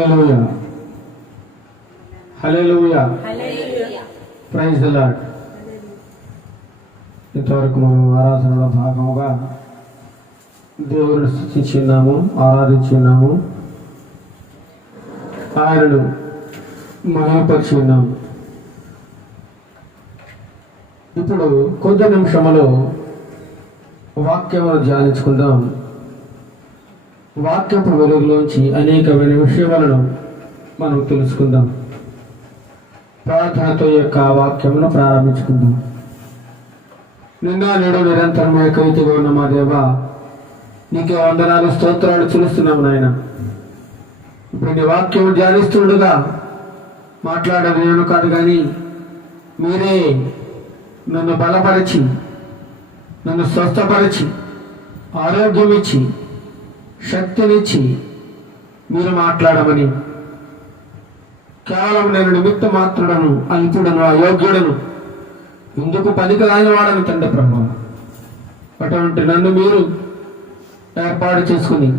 Hallelujah hallelujah praise the lord. ఇంతవరకు మనం ఆరాధనలో భాగముగా దేవుని స్తుతించున్నాము, ఆరాధించున్నాము, ఆయనను మహిమపరిచున్నాము. ఇప్పుడు కొద్ది నిమిషములో వాక్యమును ధ్యానించుకుందాం. వాక్యపు వెలుగులోంచి అనేకమైన విషయాలను మనం తెలుసుకుందాం. ప్రార్థనతో యొక్క వాక్యమును ప్రారంభించుకుందాం. నిన్న నేడు నిరంతరం ఏకైతిగా ఉన్న మా దేవ, నీకే వందనాలు, స్తోత్రాలు చెల్లిస్తున్నాము నాయన. ఇప్పుడు నీ వాక్యము ధ్యానిస్తుండగా మాట్లాడేది నేను కాదు, కానీ మీరే నన్ను బలపరిచి, నన్ను స్వస్థపరిచి, ఆరోగ్యం ఇచ్చి, శక్తినిచ్చి మీరు మాట్లాడమని, కేవలం నేను నిమిత్త మాత్రుడను, అల్పుడను, అయోగ్యుడను, ఎందుకు పనికిరాని వాడని తండ్రి ప్రభు, అటువంటి నన్ను మీరు ఏర్పాటు చేసుకుని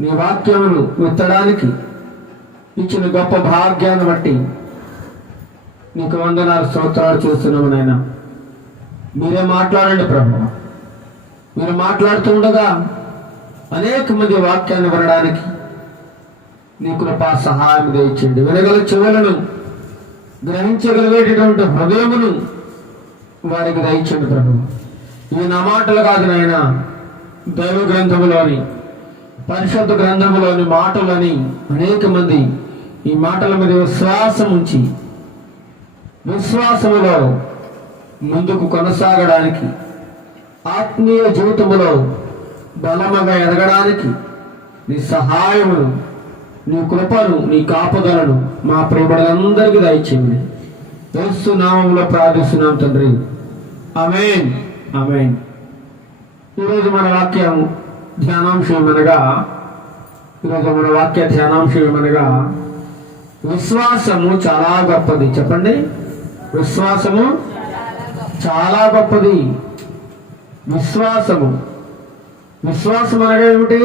నీ వాక్యమును విత్తడానికి ఇచ్చిన గొప్ప భాగ్యాన్ని బట్టి నీకు వందనాలు, స్తోత్రాలు చేస్తున్నాము నాయన. మీరే మాట్లాడండి ప్రభు. మీరు మాట్లాడుతుండగా అనేక మంది వాక్యాన్ని వినడానికి నీ కృపా సహాయం దయచేయండి. వినగల చెవులను, గ్రహించగలిగేటటువంటి హృదయమును వారికి దయచేయండి ప్రభు. ఇవి నా మాటలు కాదు నాయన, దైవ గ్రంథములోని, పరిశుద్ధ గ్రంథములోని మాటలని అనేక మంది ఈ మాటల మీద విశ్వాసం ఉంచి విశ్వాసములో ముందుకు కొనసాగడానికి, ఆత్మీయ జీవితములో బలముగా ఎదగడానికి నీ సహాయమును, నీ కృపను, నీ కాపుదలను మా ప్రియబడులందరికీ దయచేయండి. యేసు నామములో ప్రార్థిస్తున్నాం తండ్రి, ఆమేన్, ఆమేన్. ఈరోజు మన వాక్యం ధ్యానాంశం ఏమనగా విశ్వాసము చాలా గొప్పది. చెప్పండి, విశ్వాసము చాలా గొప్పది. విశ్వాసం అనగా ఏమిటి?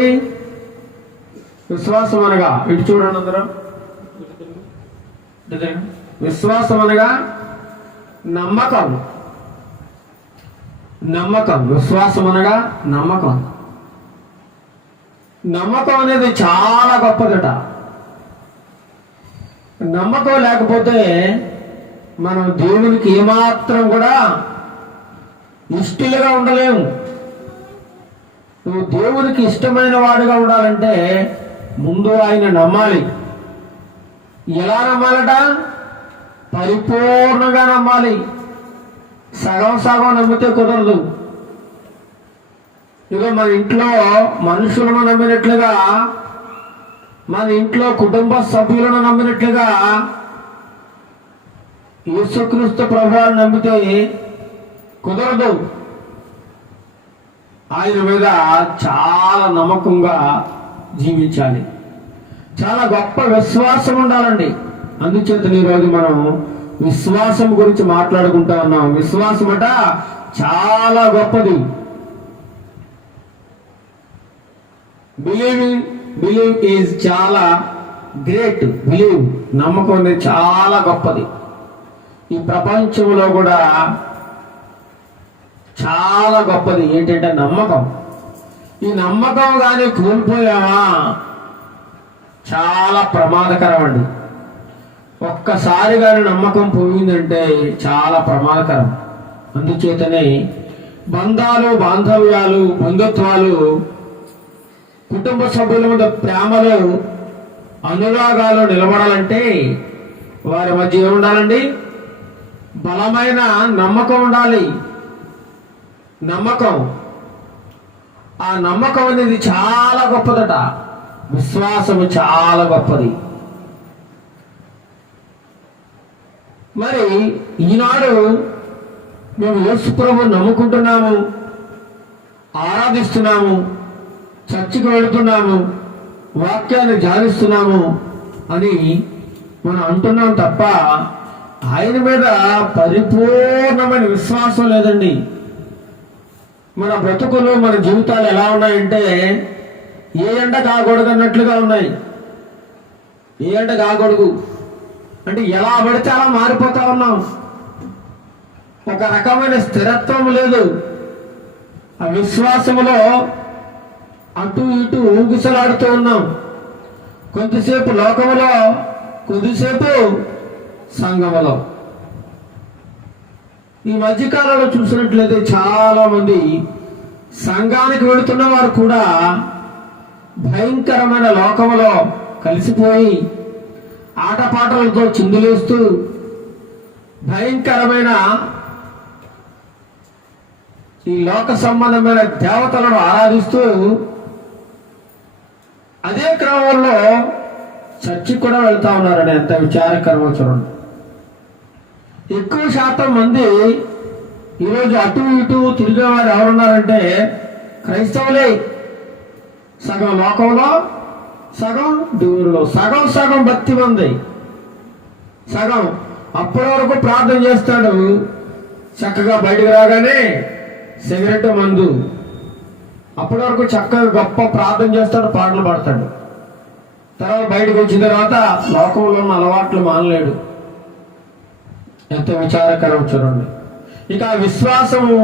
విశ్వాసం అనగా, ఇటు చూడండి అందరం, విశ్వాసం అనగా నమ్మకం. విశ్వాసం అనగా నమ్మకం అనేది చాలా గొప్పదట. నమ్మకం లేకపోతే మనం దేవునికి ఏమాత్రం కూడా ఇష్టలుగా ఉండలేము. నువ్వు దేవునికి ఇష్టమైన వాడుగా ఉండాలంటే ముందు ఆయన నమ్మాలి. ఎలా నమ్మాలట? పరిపూర్ణంగా నమ్మాలి. సగం సగం నమ్మితే కుదరదు. ఇక మన ఇంట్లో మనుషులను నమ్మినట్లుగా, మన ఇంట్లో కుటుంబ సభ్యులను నమ్మినట్లుగా యేసుక్రీస్తు ప్రభువును నమ్మితే కుదరదు. ఆయన మీద చాలా నమ్మకంగా జీవించాలి. చాలా గొప్ప విశ్వాసం ఉండాలండి. అందుచేత ఈరోజు మనం విశ్వాసం గురించి మాట్లాడుకుంటా ఉన్నాం. విశ్వాసం అట చాలా గొప్పది. బిలీవ్ ఈజ్ చాలా గ్రేట్. నమ్మకం అనేది చాలా గొప్పది. ఈ ప్రపంచంలో కూడా చాలా గొప్పది ఏంటంటే నమ్మకం. ఈ నమ్మకం కానీ కోల్పోయామా చాలా ప్రమాదకరం అండి. ఒక్కసారి కానీ నమ్మకం పోయిందంటే చాలా ప్రమాదకరం. అందుచేతనే బంధాలు, బాంధవ్యాలు, బంధుత్వాలు, కుటుంబ సభ్యుల మీద ప్రేమలు, అనురాగాలు నిలబడాలంటే వారి మధ్య ఏముండాలండి? బలమైన నమ్మకం ఉండాలి. ఆ నమ్మకం అనేది చాలా గొప్పదట. విశ్వాసము చాలా గొప్పది. మరి ఈనాడు మేము యేసు ప్రభువును నమ్ముకుంటున్నాము, ఆరాధిస్తున్నాము, చర్చికి వెళుతున్నాము, వాక్యాన్ని ధ్యానిస్తున్నాము అని మనం అంటున్నాం తప్ప ఆయన మీద పరిపూర్ణమైన విశ్వాసం లేదండి. మన బ్రతుకులు, మన జీవితాలు ఎలా ఉన్నాయంటే ఏ ఎండ కాకూడదన్నట్లుగా ఉన్నాయి. ఏంట కాకూడదు అంటే ఎలా పడితే అలా మారిపోతా ఉన్నాం. ఒక రకమైన స్థిరత్వం లేదు. ఆ విశ్వాసములో అటు ఇటు ఊగుసలాడుతూ ఉన్నాం. కొంతసేపు లోకములో, కొద్దిసేపు సంఘములో. ఈ మధ్యకాలంలో చూసినట్లయితే చాలా మంది సంఘానికి వెళుతున్న వారు కూడా భయంకరమైన లోకములో కలిసిపోయి ఆటపాటలతో చిందులేస్తూ భయంకరమైన ఈ లోక సంబంధమైన దేవతలను ఆరాధిస్తూ అదే క్రమంలో చర్చికి కూడా వెళ్తా ఉన్నారని ఎంత విచారకరమో చూడండి. ఎక్కువ శాతం మంది ఈరోజు అటు ఇటు తిరిగేవారు ఎవరున్నారంటే క్రైస్తవులే. సగం లోకంలో, సగం దేవుడిలో, సగం సగం భక్తి మంది. సగం అప్పటి వరకు ప్రార్థన చేస్తాడు, చక్కగా బయటకు రాగానే సిగరెట్, మందు. అప్పటి వరకు చక్కగా గొప్ప ప్రార్థన చేస్తాడు, పాటలు పాడతాడు. తర్వాత బయటకు వచ్చిన తర్వాత లోకంలో ఉన్న అలవాట్లు మానలేడు. ఎంత విచారకరం చూడండి. ఇక విశ్వాసము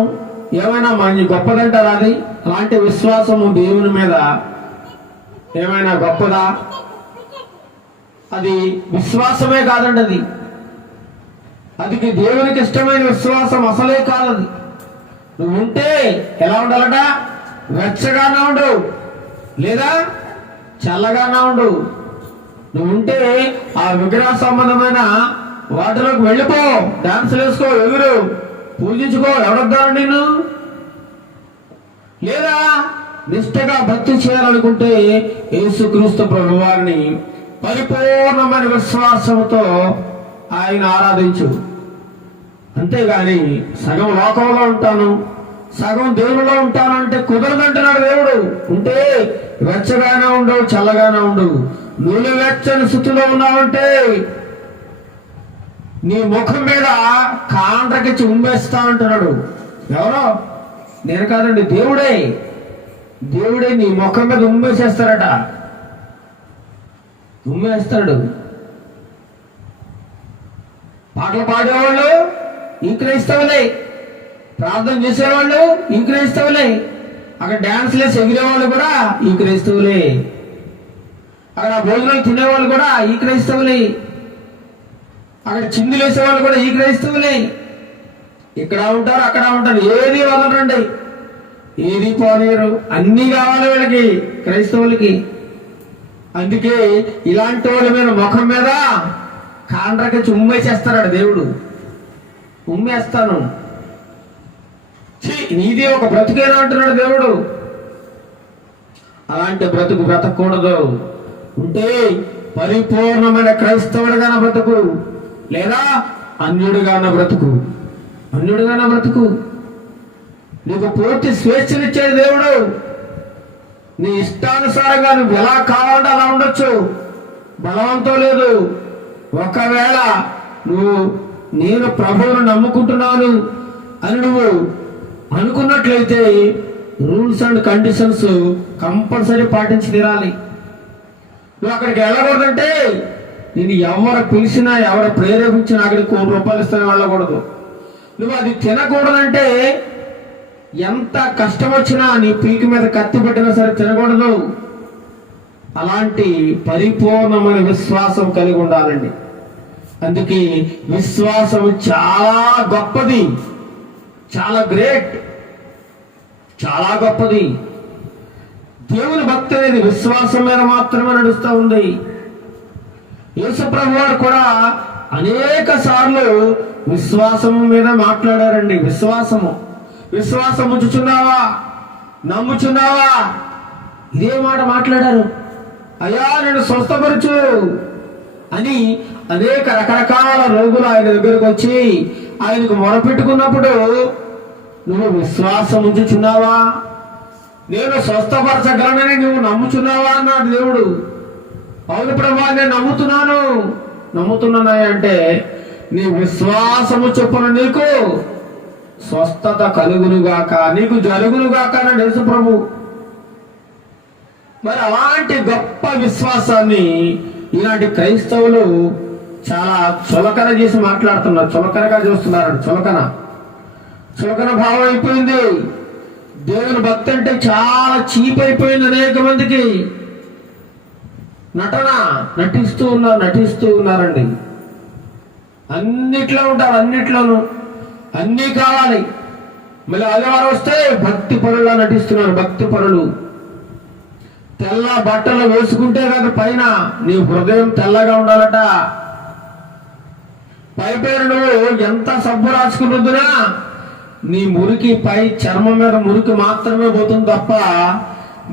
ఏమైనా మంచి గొప్పదంటారా? అది అలాంటి విశ్వాసము దేవుని మీద ఏమైనా గొప్పదా? అది విశ్వాసమే కాదండి. అది దేవునికి ఇష్టమైన విశ్వాసం అసలే కాదది. నువ్వు ఉంటే ఎలా ఉండాలట? వెచ్చగానే ఉండు, లేదా చల్లగానే ఉండు. నువ్వు ఉంటే ఆ విగ్రహ సంబంధమైన వాటిలోకి వెళ్ళిపో, డాన్సులు వేసుకో, ఎగురు, పూజించుకో, ఎవరొద్దారు నిన్ను. లేదా నిష్ఠగా భక్తి చేయాలనుకుంటే యేసుక్రీస్తు ప్రభు వారిని పరిపూర్ణమైన విశ్వాసంతో ఆయన ఆరాధించు. అంతేగాని సగం లోకంలో ఉంటాను, సగం దేవునిలో ఉంటాను అంటే కుదరదంటున్నాడు దేవుడు. ఉంటే వెచ్చగానే ఉండవు, చల్లగానే ఉండవు. నూనె వెచ్చని స్థితిలో ఉన్నావంటే నీ ముఖం మీద కాండ్రకిచ్చి ఉమ్మేస్తా అంటున్నాడు. ఎవరో? నేను కాదండి, దేవుడే. దేవుడే నీ ముఖం మీద ఉమ్మేసేస్తారట, ఉమ్మేస్తాడు. పాటలు పాడేవాళ్ళు ఈ క్రైస్తవులే, ప్రార్థన చేసేవాళ్ళు ఈ క్రైస్తవులే, అక్కడ డాన్స్ లేసి ఎగిరేవాళ్ళు కూడా ఈ క్రైస్తవులే, అక్కడ భోజనాలు తినేవాళ్ళు కూడా ఈ క్రైస్తవులే, అక్కడ చిందులు వేసేవాళ్ళు కూడా ఈ క్రైస్తవులే. ఇక్కడ ఉంటారు, అక్కడ ఉంటారు, ఏది వదలరండి, ఏది పోనీరు, అన్నీ కావాలి వీళ్ళకి, క్రైస్తవులకి. అందుకే ఇలాంటి వాళ్ళ మీద ముఖం మీద కాండ్రకి ఉమ్మేసేస్తాడు దేవుడు. ఉమ్మేస్తాను, నీది ఒక బ్రతుకేనా అంటున్నాడు దేవుడు. అలాంటి బ్రతుకు బ్రతకూడదు. ఉంటే పరిపూర్ణమైన క్రైస్తవుడిగాన బ్రతుకు, లేదా అన్యుడిగాన బ్రతుకు. అన్యుడిగాన బ్రతుకు. నీకు పూర్తి స్వేచ్ఛనిచ్చేది దేవుడు. నీ ఇష్టానుసారంగా నువ్వు ఎలా కావాలంటే అలా ఉండొచ్చు, బలవంతం లేదు. ఒకవేళ నేను ప్రభువును నమ్ముకుంటున్నాను అని నువ్వు అనుకున్నట్లయితే రూల్స్ అండ్ కండిషన్స్ కంపల్సరీ పాటించి తీరాలి. నువ్వు అక్కడికి వెళ్ళకూడదంటే నేను ఎవరు పిలిచినా, ఎవరు ప్రేరేపించినా అక్కడికి ₹1 ఇస్తాను వెళ్ళకూడదు. నువ్వు అది తినకూడదంటే ఎంత కష్టం వచ్చినా నీ పీకి మీద కత్తి పెట్టినా సరే తినకూడదు. అలాంటి పరిపూర్ణమైన విశ్వాసం కలిగి ఉండాలండి. అందుకే విశ్వాసం చాలా గొప్పది, చాలా గ్రేట్, చాలా గొప్పది. దేవుని భక్తి అనేది విశ్వాసం మీద మాత్రమే నడుస్తూ ఉంది. యేసు ప్రభు వారు కూడా అనేక సార్లు విశ్వాసము మీద మాట్లాడారండి. విశ్వాసం ఉంచుచున్నావా, నమ్ముచున్నావా, ఇదే మాట మాట్లాడారు. అయ్యా నేను స్వస్థపరచు అని అనేక రకరకాల రోగులు ఆయన దగ్గరకు వచ్చి ఆయనకు మొరపెట్టుకున్నప్పుడు నువ్వు విశ్వాసం ఉంచుచున్నావా, నేను స్వస్థపరచగలనని నువ్వు నమ్ముచున్నావా అన్నాడు దేవుడు. అవును ప్రభా, నేను నమ్ముతున్నానా అంటే నీ విశ్వాసము చొప్పున నీకు స్వస్థత కలుగునుగాక, నీకు జరుగునుగాక అన్నాడు యేసు ప్రభు. మరి అలాంటి గొప్ప విశ్వాసాన్ని ఇలాంటి క్రైస్తవులు చాలా చులకన చేసి మాట్లాడుతున్నారు, చులకనగా చూస్తున్నారు. చులకన భావం అయిపోయింది. దేవుని భక్తి అంటే చాలా చీప్ అయిపోయింది. అనేక మందికి నటిస్తూ ఉన్నారండి. అన్నిట్లో ఉంటారు, అన్నిట్లోనూ అన్నీ కావాలి. మళ్ళీ ఆదివారం వస్తే భక్తి పరులా నటిస్తున్నారు. భక్తి పరులు తెల్ల బట్టలు వేసుకుంటే కాదు, పైన నీ హృదయం తెల్లగా ఉండాలట. పై పేరు నువ్వు ఎంత సబ్బు రాసుకున్నదినా నీ మురికి పై చర్మం మీద మురికి మాత్రమే పోతుంది తప్ప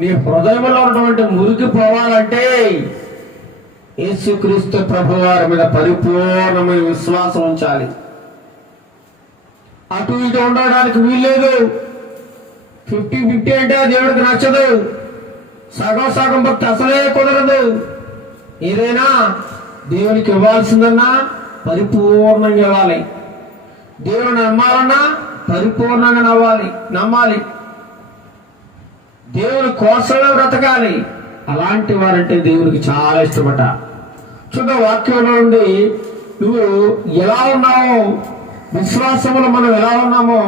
నీ హృదయంలో ఉన్నటువంటి మురికి పోవాలంటే యేసుక్రీస్తు ప్రభువారి మీద పరిపూర్ణమైన విశ్వాసం ఉంచాలి. అటు ఇటు ఉండడానికి వీల్లేదు. 50-50 అంటే దేవుడికి నచ్చదు. సగం భక్తి అసలే కుదరదు. ఏదైనా దేవునికి ఇవ్వాల్సిందన్నా పరిపూర్ణంగా ఇవ్వాలి. దేవుని నమ్మాలన్నా పరిపూర్ణంగా నమ్మాలి. దేవుని కోసమే బ్రతకాలి. అలాంటి వారంటే దేవునికి చాలా ఇష్టమట. చూద్దాం వాక్యంలో నుండి నువ్వు ఎలా ఉన్నావో, విశ్వాసములో మనం ఎలా ఉన్నామో,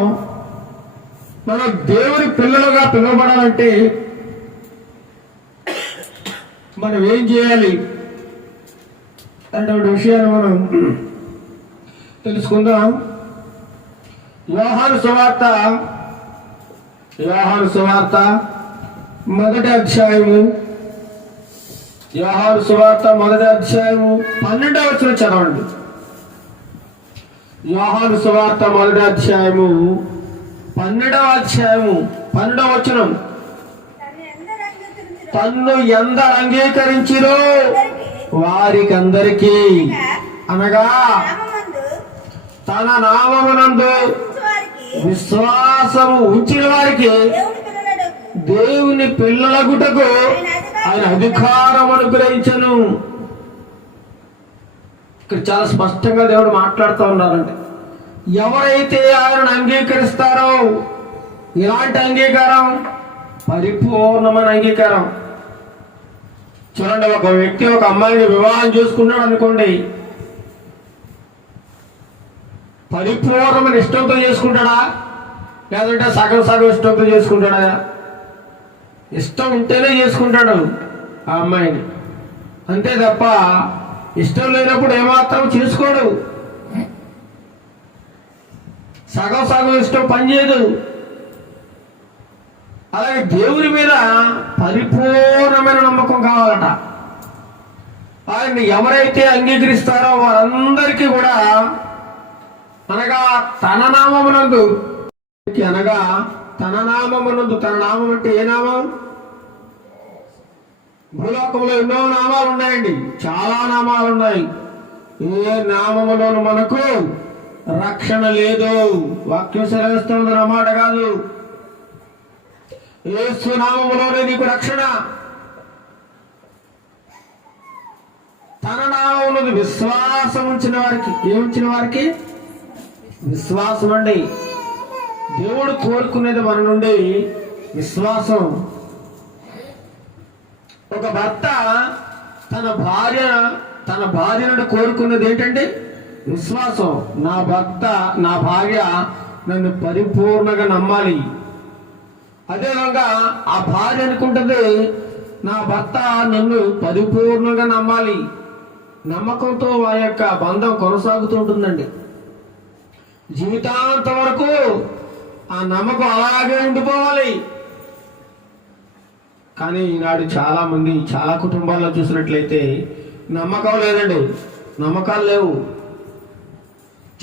మనం దేవుని పిల్లలుగా పిలువబడాలంటే మనం ఏం చేయాలి అనే విషయాన్ని మనం తెలుసుకుందాం. యోహాను సువార్త మొదటి అధ్యాయము 12వ వచనం చదవండి. యోహాను సువార్త మొదటి అధ్యాయము 12వ వచనం. తన్ను ఎందరు అంగీకరించిరో వారికందరికీ, అనగా తన నామమునందు విశ్వాసము ఉంచిన వారికి దేవుని పిల్లలగుటకు ఆయన అధికారం అనుగ్రహించను. ఇక్కడ చాలా స్పష్టంగా దేవుడు మాట్లాడుతూ ఉన్నారంటే, ఎవరైతే ఆయనను అంగీకరిస్తారో, ఇలాంటి అంగీకారం పరిపూర్ణమైన అంగీకారం. చూడండి, ఒక వ్యక్తి ఒక అమ్మాయిని వివాహం చేసుకున్నాడు అనుకోండి, పరిపూర్ణమైన ఇష్టంతో చేసుకుంటాడా, లేదంటే సగం ఇష్టంతో చేసుకుంటాడా? ఇష్టం ఉంటేనే చేసుకుంటాడు ఆ అమ్మాయిని, అంతే తప్ప ఇష్టం లేనప్పుడు ఏమాత్రం చేసుకోడు. సగం ఇష్టం పనిచేయదు. అలాగే దేవుని మీద పరిపూర్ణమైన నమ్మకం కావాలట. ఆయన్ని ఎవరైతే అంగీకరిస్తారో వారందరికీ కూడా, అనగా తన నామమునందు, తన నామం అంటే ఏ నామం? భూలోకంలో ఎన్నో నామాలు ఉన్నాయండి, చాలా నామాలు ఉన్నాయి. ఏ నామములోను మనకు రక్షణ లేదు. వాక్యం సెలవిస్తుంది అన్నమాట కాదు. యేసు నామములోనే నీకు రక్షణ. తన నామమునందు విశ్వాసం ఉంచిన వారికి, ఏముంచిన వారికి? విశ్వాసం అండి. దేవుడు కోరుకునేది మన నుండి విశ్వాసం. ఒక భర్త తన భార్య నుండి కోరుకున్నది ఏంటంటే విశ్వాసం. నా భార్య నన్ను పరిపూర్ణంగా నమ్మాలి. అదేవిధంగా ఆ భార్య అనుకుంటుంది, నా భర్త నన్ను పరిపూర్ణంగా నమ్మాలి. నమ్మకంతో ఆ యొక్క బంధం కొనసాగుతూ ఉంటుందండి. జీవితాంతం వరకు ఆ నమ్మకం అలాగే ఉండిపోవాలి. కానీ ఈనాడు చాలా మంది, చాలా కుటుంబాల్లో చూసినట్లయితే నమ్మకం లేదండి, నమ్మకాలు లేవు.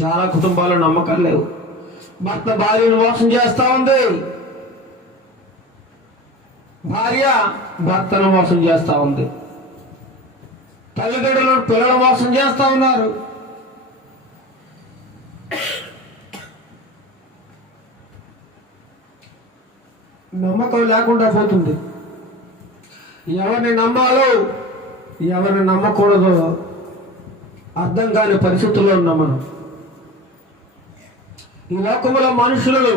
చాలా కుటుంబాల్లో నమ్మకాలు లేవు. భర్త భార్యను మోసం చేస్తా ఉంది, భార్య భర్తను మోసం చేస్తా ఉంది, తల్లిదండ్రులు పిల్లలు మోసం చేస్తా ఉన్నారు. నమ్మకం లేకుండా పోతుంది. ఎవరిని నమ్మాలో ఎవరిని నమ్మకూడదో అర్థం కాని పరిస్థితుల్లో ఉన్నాం మనం. ఈ లోకంలో మనుషులను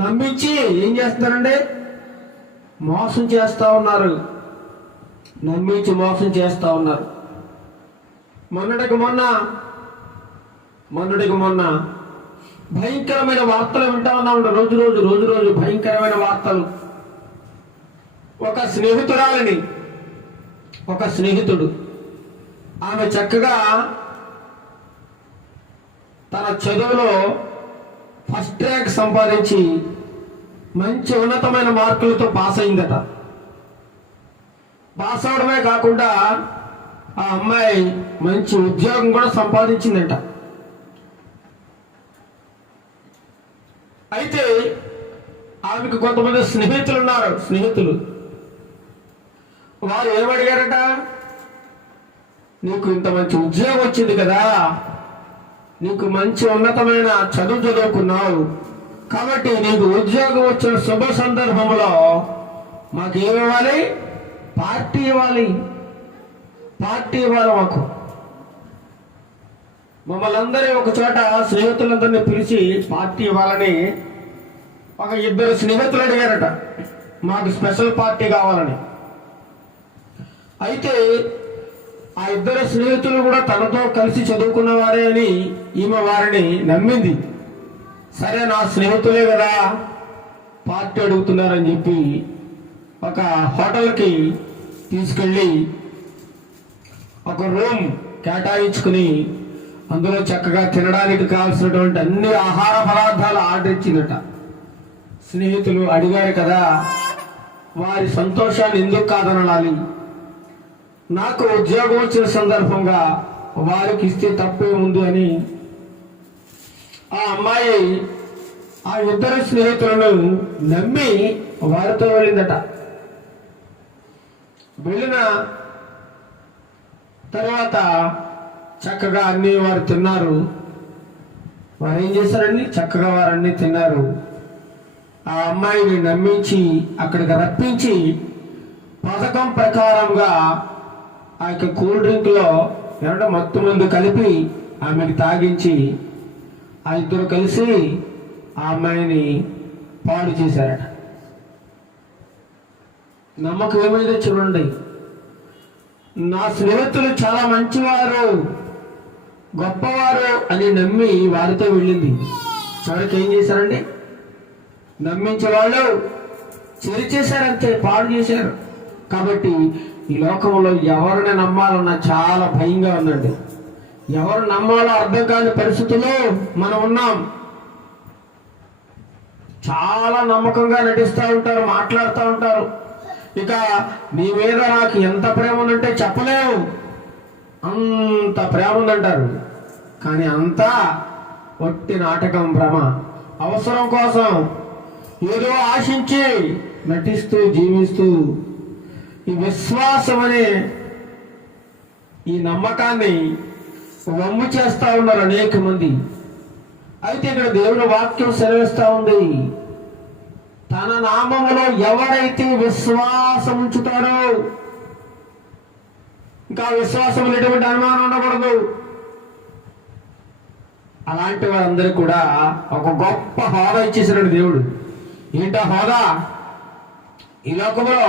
నమ్మించి ఏం చేస్తారంటే మోసం చేస్తా ఉన్నారు. నమ్మించి మోసం చేస్తా ఉన్నారు. మొన్నటికి మొన్న భయంకరమైన వార్తలు వింటా ఉన్నాం. రోజు భయంకరమైన వార్తలు. ఒక స్నేహితుడు ఆమె చక్కగా తన చదువులో ఫస్ట్ ర్యాంక్ సంపాదించి మంచి ఉన్నతమైన మార్కులతో పాస్ అయిందట. పాస్ అవడమే కాకుండా ఆ అమ్మాయి మంచి ఉద్యోగం కూడా సంపాదించిందట. అయితే ఆమెకు కొంతమంది స్నేహితులు వారు ఏమడిగారట, నీకు ఇంత మంచి ఉద్యోగం వచ్చింది కదా, నీకు మంచి ఉన్నతమైన చదువుకున్నావు కాబట్టి నీకు ఉద్యోగం వచ్చిన శుభ సందర్భంలో మాకేమివ్వాలి? పార్టీ ఇవ్వాలి మాకు. మమ్మల్ని అందరి ఒక చోట స్నేహితులందరినీ పిలిచి పార్టీ ఇవ్వాలని ఒక 2 స్నేహితులు అడిగారట, మాకు స్పెషల్ పార్టీ కావాలని. అయితే ఆ 2 స్నేహితులు కూడా తనతో కలిసి చదువుకున్న వారే అని ఈమె వారిని నమ్మింది. సరే, నా స్నేహితులే కదా పార్టీ అడుగుతున్నారని చెప్పి ఒక హోటల్కి తీసుకెళ్ళి ఒక రూమ్ కేటాయించుకుని అందులో చక్కగా తినడానికి కావాల్సినటువంటి అన్ని ఆహార పదార్థాలు ఆర్డర్ ఇచ్చిందట. స్నేహితులు అడిగారు కదా, వారి సంతోషాన్ని ఎందుకు కాదనాలి? నాకు ఉద్యోగం వచ్చిన సందర్భంగా వారికి ఇస్తే తప్పే ఉంది అని ఆ అమ్మాయి ఆ 2 స్నేహితులను నమ్మి వారితో వెళ్ళిందట. వెళ్ళిన తర్వాత చక్కగా అన్ని వారు తిన్నారు. వారు ఏం చేశారండి? చక్కగా వారన్నీ తిన్నారు. ఆ అమ్మాయిని నమ్మించి అక్కడికి రప్పించి పథకం ప్రకారంగా ఆ యొక్క కూల్ డ్రింక్లో మత్తు మందు కలిపి ఆమెకి తాగించి ఆ 2 కలిసి ఆ అమ్మాయిని పాడు చేశారట. నమ్మకం ఏమైందో చూడండి. నా స్నేహితులు చాలా మంచివారు, గొప్పవారు అని నమ్మి వారితో వెళ్ళింది. చివరికి ఏం చేశారండి? నమ్మించే వాళ్ళు చెరిచేశారంతే, పాడు చేశారు. కాబట్టి ఈ లోకంలో ఎవరిని నమ్మాలన్నా చాలా భయంగా ఉందండి. ఎవరు నమ్మాలో అర్థం కాని పరిస్థితుల్లో మనం ఉన్నాం. చాలా నమ్మకంగా నటిస్తూ ఉంటారు, మాట్లాడుతూ ఉంటారు. ఇక నీ మీద నాకు ఎంత ప్రేమ ఉందంటే చెప్పలేము, అంత ప్రేమ ఉందంటారు. కానీ అంతా ఒట్టి నాటకం, భ్రమ. అవసరం కోసం ఏదో ఆశించి నటిస్తూ జీవిస్తూ ఈ విశ్వాసం అనే ఈ నమ్మకాన్ని వమ్ము చేస్తూ ఉన్నారు అనేక మంది. అయితే ఇక్కడ దేవుని వాక్యం సెలవిస్తూ ఉంది, తన నామములో ఎవరైతే విశ్వాసం ఉంచుతారో, ఇంకా విశ్వాసం ఎటువంటి అనుమానం ఉండకూడదు. అలాంటి వారందరూ కూడా ఒక గొప్ప హోదా ఇచ్చేసాడు దేవుడు. ఏంటా హోదా? ఈ లోకంలో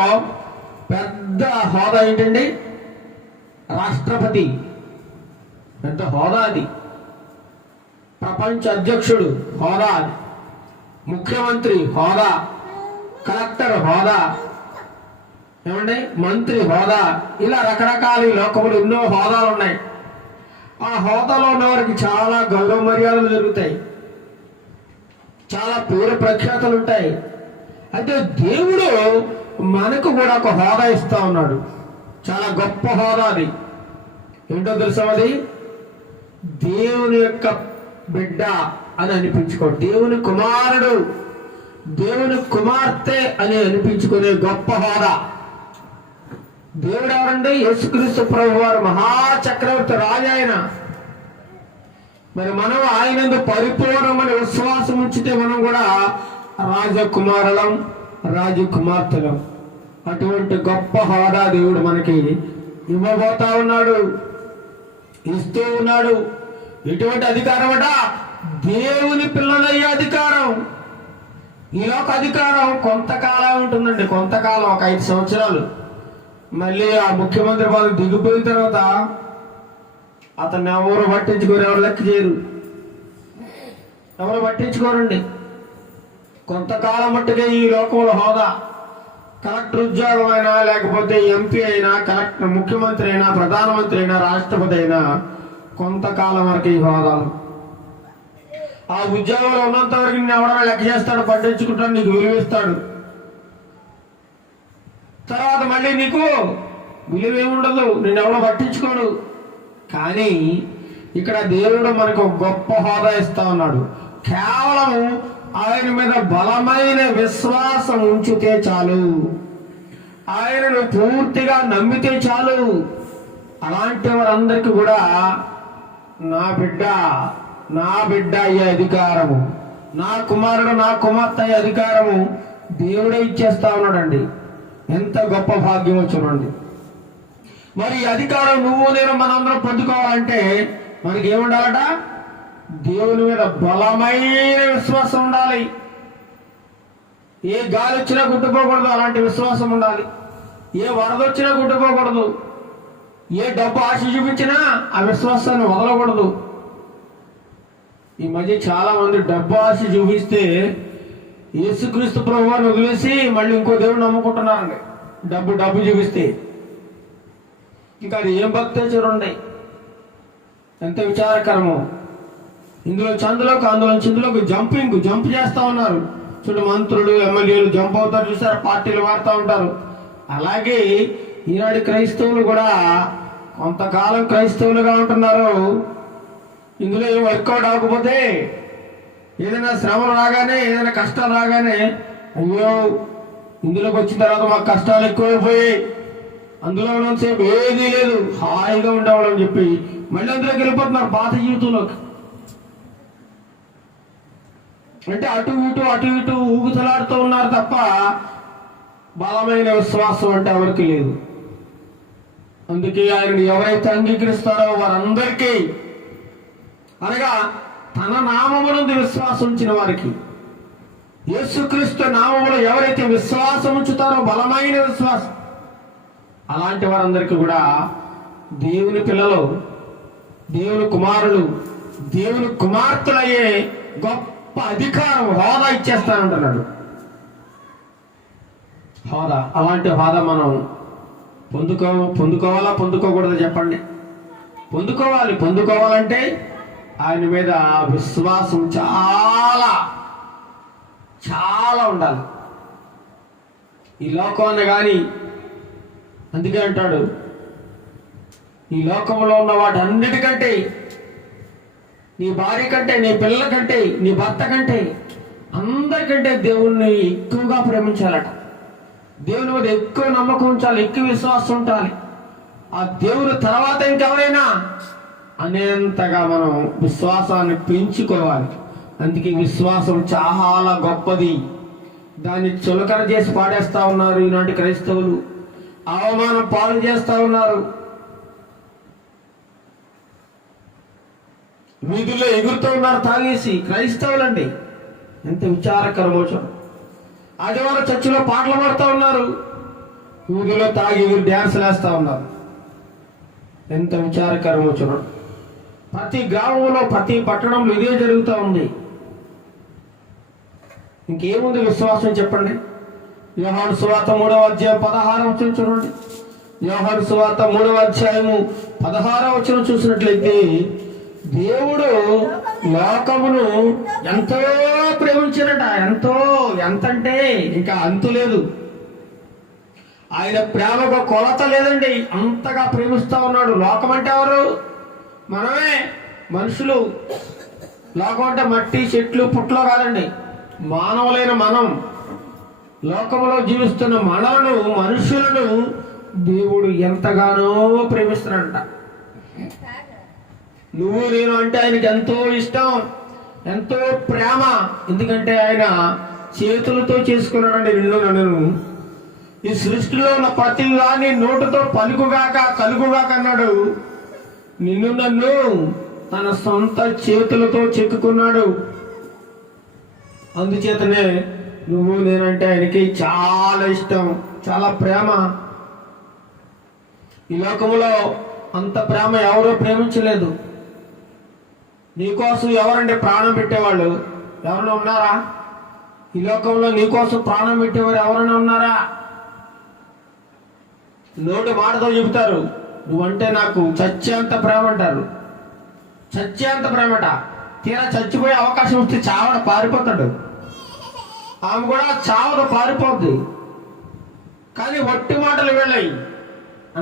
పెద్ద హోదా ఏంటండి? రాష్ట్రపతి పెద్ద హోదా అది. ప్రపంచ అధ్యక్షుడు హోదా అది. ముఖ్యమంత్రి హోదా, కలెక్టర్ హోదా, మంత్రి హోదా, ఇలా రకరకాల ఈ లోకంలో ఎన్నో హోదాలు ఉన్నాయి. ఆ హోదాలో ఉన్న వారికి చాలా గౌరవ మర్యాదలు జరుగుతాయి, చాలా పేరు ప్రఖ్యాతలు ఉంటాయి. అయితే దేవుడు మనకు కూడా ఒక హోదా ఇస్తా ఉన్నాడు, చాలా గొప్ప హోదా. అది ఏంటో తెలుసా? అది దేవుని యొక్క బిడ్డ అని అనిపించుకోడు, దేవుని కుమారుడు, దేవుని కుమార్తె అని అనిపించుకునే గొప్ప హోదా. దేవుడు ఎవరండి? యేసుక్రీస్తు ప్రభు వారు మహాచక్రవర్తి, రాజు ఆయన. మరి మనం ఆయనందు పరిపూర్ణమైన విశ్వాసం ఉంచితే మనం కూడా రాజకుమారులం, రాజకుమార్తెలం. అటువంటి గొప్ప హోదా దేవుడు మనకి ఇవ్వబోతా ఉన్నాడు, ఇస్తూ ఉన్నాడు. ఎటువంటి అధికారం అట? దేవుని పిల్లలయ్యే అధికారం. ఈలోక అధికారం కొంతకాలం ఉంటుందండి, కొంతకాలం, ఒక 5 సంవత్సరాలు. మళ్ళీ ఆ ముఖ్యమంత్రి పదవి దిగిపోయిన తర్వాత అతన్ని ఎవరు పట్టించుకోరు, ఎవరు లెక్క చేయరు, ఎవరు పట్టించుకోరండి. కొంతకాలం మట్టుకే ఈ లోకంలో హోదా, కలెక్టర్ ఉద్యోగం అయినా, లేకపోతే ఎంపీ అయినా, కలెక్టర్, ముఖ్యమంత్రి అయినా, ప్రధానమంత్రి అయినా, రాష్ట్రపతి అయినా కొంతకాలం వరకు ఈ హోదాలు. ఆ ఉద్యోగంలో ఉన్నంత వరకు నిన్ను ఎవరైనా లెక్క చేస్తాడు, పట్టించుకుంటాడు, నీకు విలువిస్తాడు. తర్వాత మళ్ళీ నీకు విలువేముండదు, నిన్నెవడో పట్టించుకోడు. కానీ ఇక్కడ దేవుడు మనకు గొప్ప హోదా ఇస్తా ఉన్నాడు. కేవలం ఆయన మీద బలమైన విశ్వాసం ఉంచితే చాలు, ఆయనను పూర్తిగా నమ్మితే చాలు. అలాంటి వారందరికీ కూడా నా బిడ్డ అయ్యే అధికారము, నా కుమారుడు, నా కుమార్తె అయ్యే అధికారము దేవుడే ఇచ్చేస్తా ఉన్నాడండి. ఎంత గొప్ప భాగ్యమో చూడండి. మరి ఈ అధికారం నువ్వు నేను మనందరం పొందుకోవాలంటే మనకి ఏముండాలట? దేవుని మీద బలమైన విశ్వాసం ఉండాలి. ఏ గాలి వచ్చినా గుట్టుకోకూడదు, అలాంటి విశ్వాసం ఉండాలి. ఏ వరద వచ్చినా గుట్టుకోకూడదు. ఏ డబ్బు ఆశ చూపించినా ఆ విశ్వాసాన్ని వదలకూడదు. ఈ మధ్య చాలా మంది డబ్బు ఆశ చూపిస్తే యేసుక్రీస్తు ప్రభువుని వదిలేసి మళ్ళీ ఇంకో దేవుడు నమ్ముకుంటున్నారండి. డబ్బు చూపిస్తే ఇంకా అది ఏం భక్తే చూడండి, ఎంత విచారకరమో. ఇందులో చందులోకి అందులో చిందులోకి జంప్ చేస్తా ఉన్నారు. చూడు, మంత్రులు, ఎమ్మెల్యేలు జంప్ అవుతారు చూసారు, పార్టీలు మారుతూ ఉంటారు. అలాగే ఈనాటి క్రైస్తవులు కూడా కొంతకాలం క్రైస్తవులుగా ఉంటున్నారు. ఇందులో ఏం వర్కౌట్ అవ్వకపోతే, ఏదైనా శ్రమలు రాగానే, ఏదైనా కష్టాలు రాగానే, అయ్యో ఇందులోకి వచ్చిన తర్వాత మాకు కష్టాలు ఎక్కువైపోయి అందులో ఉన్నంతసేపు ఏదీ లేదు, హాయిగా ఉండేవాళ్ళని చెప్పి మళ్ళీ అందులోకి వెళ్ళిపోతున్నారు పాత జీవితంలోకి. అంటే అటు ఇటు ఊగుతలాడుతూ ఉన్నారు తప్ప బలమైన విశ్వాసం అంటే ఎవరికి లేదు. అందుకే ఆయనని ఎవరైతే అంగీకరిస్తారో వారందరికీ, అనగా తన నామమునందు విశ్వాసం ఉంచిన వారికి, యేసుక్రీస్తు నామములో ఎవరైతే విశ్వాసం ఉంచుతారో, బలమైన విశ్వాసం, అలాంటి వారందరికీ కూడా దేవుని పిల్లలు, దేవుని కుమారులు, దేవుని కుమార్తెలయ్యే గొప్ప అధికారం, హోదా ఇచ్చేస్తానంటున్నాడు. హోదా, అలాంటి హోదా మనం పొందుకోవాలా పొందుకోకూడదు చెప్పండి? పొందుకోవాలంటే ఆయన మీద విశ్వాసం చాలా చాలా ఉండాలి. ఈ లోకాన్ని కానీ, అందుకే అంటాడు, ఈ లోకంలో ఉన్న వాటి అన్నిటికంటే, నీ భార్య కంటే, నీ పిల్లల కంటే, నీ భర్త కంటే, అందరికంటే దేవుణ్ణి ఎక్కువగా ప్రేమించాలట. దేవుని మీద ఎక్కువ నమ్మకం ఉంచాలి, ఎక్కువ విశ్వాసం ఉండాలి. ఆ దేవుని తర్వాత ఇంకెవరైనా అనేంతగా మనం విశ్వాసాన్ని పెంచుకోవాలి. అందుకే విశ్వాసం చాలా గొప్పది. దాన్ని చులకన చేసి పాడేస్తా ఉన్నారు ఈనాటి క్రైస్తవులు, అవమానం పాలు చేస్తా ఉన్నారు. వీధుల్లో ఎగురుతూ ఉన్నారు తాగేసి క్రైస్తవులండి. ఎంత విచారకరమో చూడండి. ఆదివారం చర్చిలో పాటలు పాడుతూ ఉన్నారు, వీధుల్లో తాగి డ్యాన్సులు వేస్తూ ఉన్నారు. ఎంత విచారకరమో చూడండి. ప్రతి గ్రామంలో, ప్రతి పట్టణంలో ఇదే జరుగుతూ ఉంది. ఇంకేముంది విశ్వాసం చెప్పండి? యోహాను సువార్త 3వ అధ్యాయం 16వ వచనం చూడండి. యోహాను సువార్త 3వ అధ్యాయము 16వ వచనం చూసినట్లయితే, దేవుడు లోకమును ఎంతో ప్రేమించినట. ఎంతంటే ఇంకా అంతు లేదు. ఆయన ప్రేమకు కొలత లేదండి, అంతగా ప్రేమిస్తా ఉన్నాడు. లోకం అంటే ఎవరు? మనమే, మనుషులు. లోకం అంటే మట్టి, చెట్లు, పుట్లో కాదండి, మానవులైన మనం. లోకంలో జీవిస్తున్న మనలను, మనుషులను దేవుడు ఎంతగానో ప్రేమిస్తున్నాడంట. నువ్వు నేను అంటే ఆయనకి ఎంతో ఇష్టం, ఎంతో ప్రేమ. ఎందుకంటే ఆయన చేతులతో చేసుకున్నాడండి నిన్ను నన్ను. ఈ సృష్టిలో ఉన్న ప్రతి దాన్ని నోటుతో పలుకుగాక కలుగుగాక అన్నాడు. నిన్ను నన్ను తన సొంత చేతులతో చెక్కుకున్నాడు. అందుచేతనే నువ్వు నేనంటే ఆయనకి చాలా ఇష్టం, చాలా ప్రేమ. ఈ లోకంలో అంత ప్రేమ ఎవరూ ప్రేమించలేదు. నీకోసం ఎవరండి ప్రాణం పెట్టేవాళ్ళు? ఎవరైనా ఉన్నారా? ఈ లోకంలో నీకోసం ప్రాణం పెట్టేవారు ఎవరైనా ఉన్నారా? నోటి మాటతో చెబుతారు, నువ్వంటే నాకు చచ్చేంత ప్రేమ అంటారు. చచ్చేంత ప్రేమట. తీరా చచ్చిపోయే అవకాశం వస్తే చావడ పారిపోతాడు. ఆమె కూడా చావదు, పారిపోద్ది. కానీ వట్టి మాటలు వెళ్ళాయి,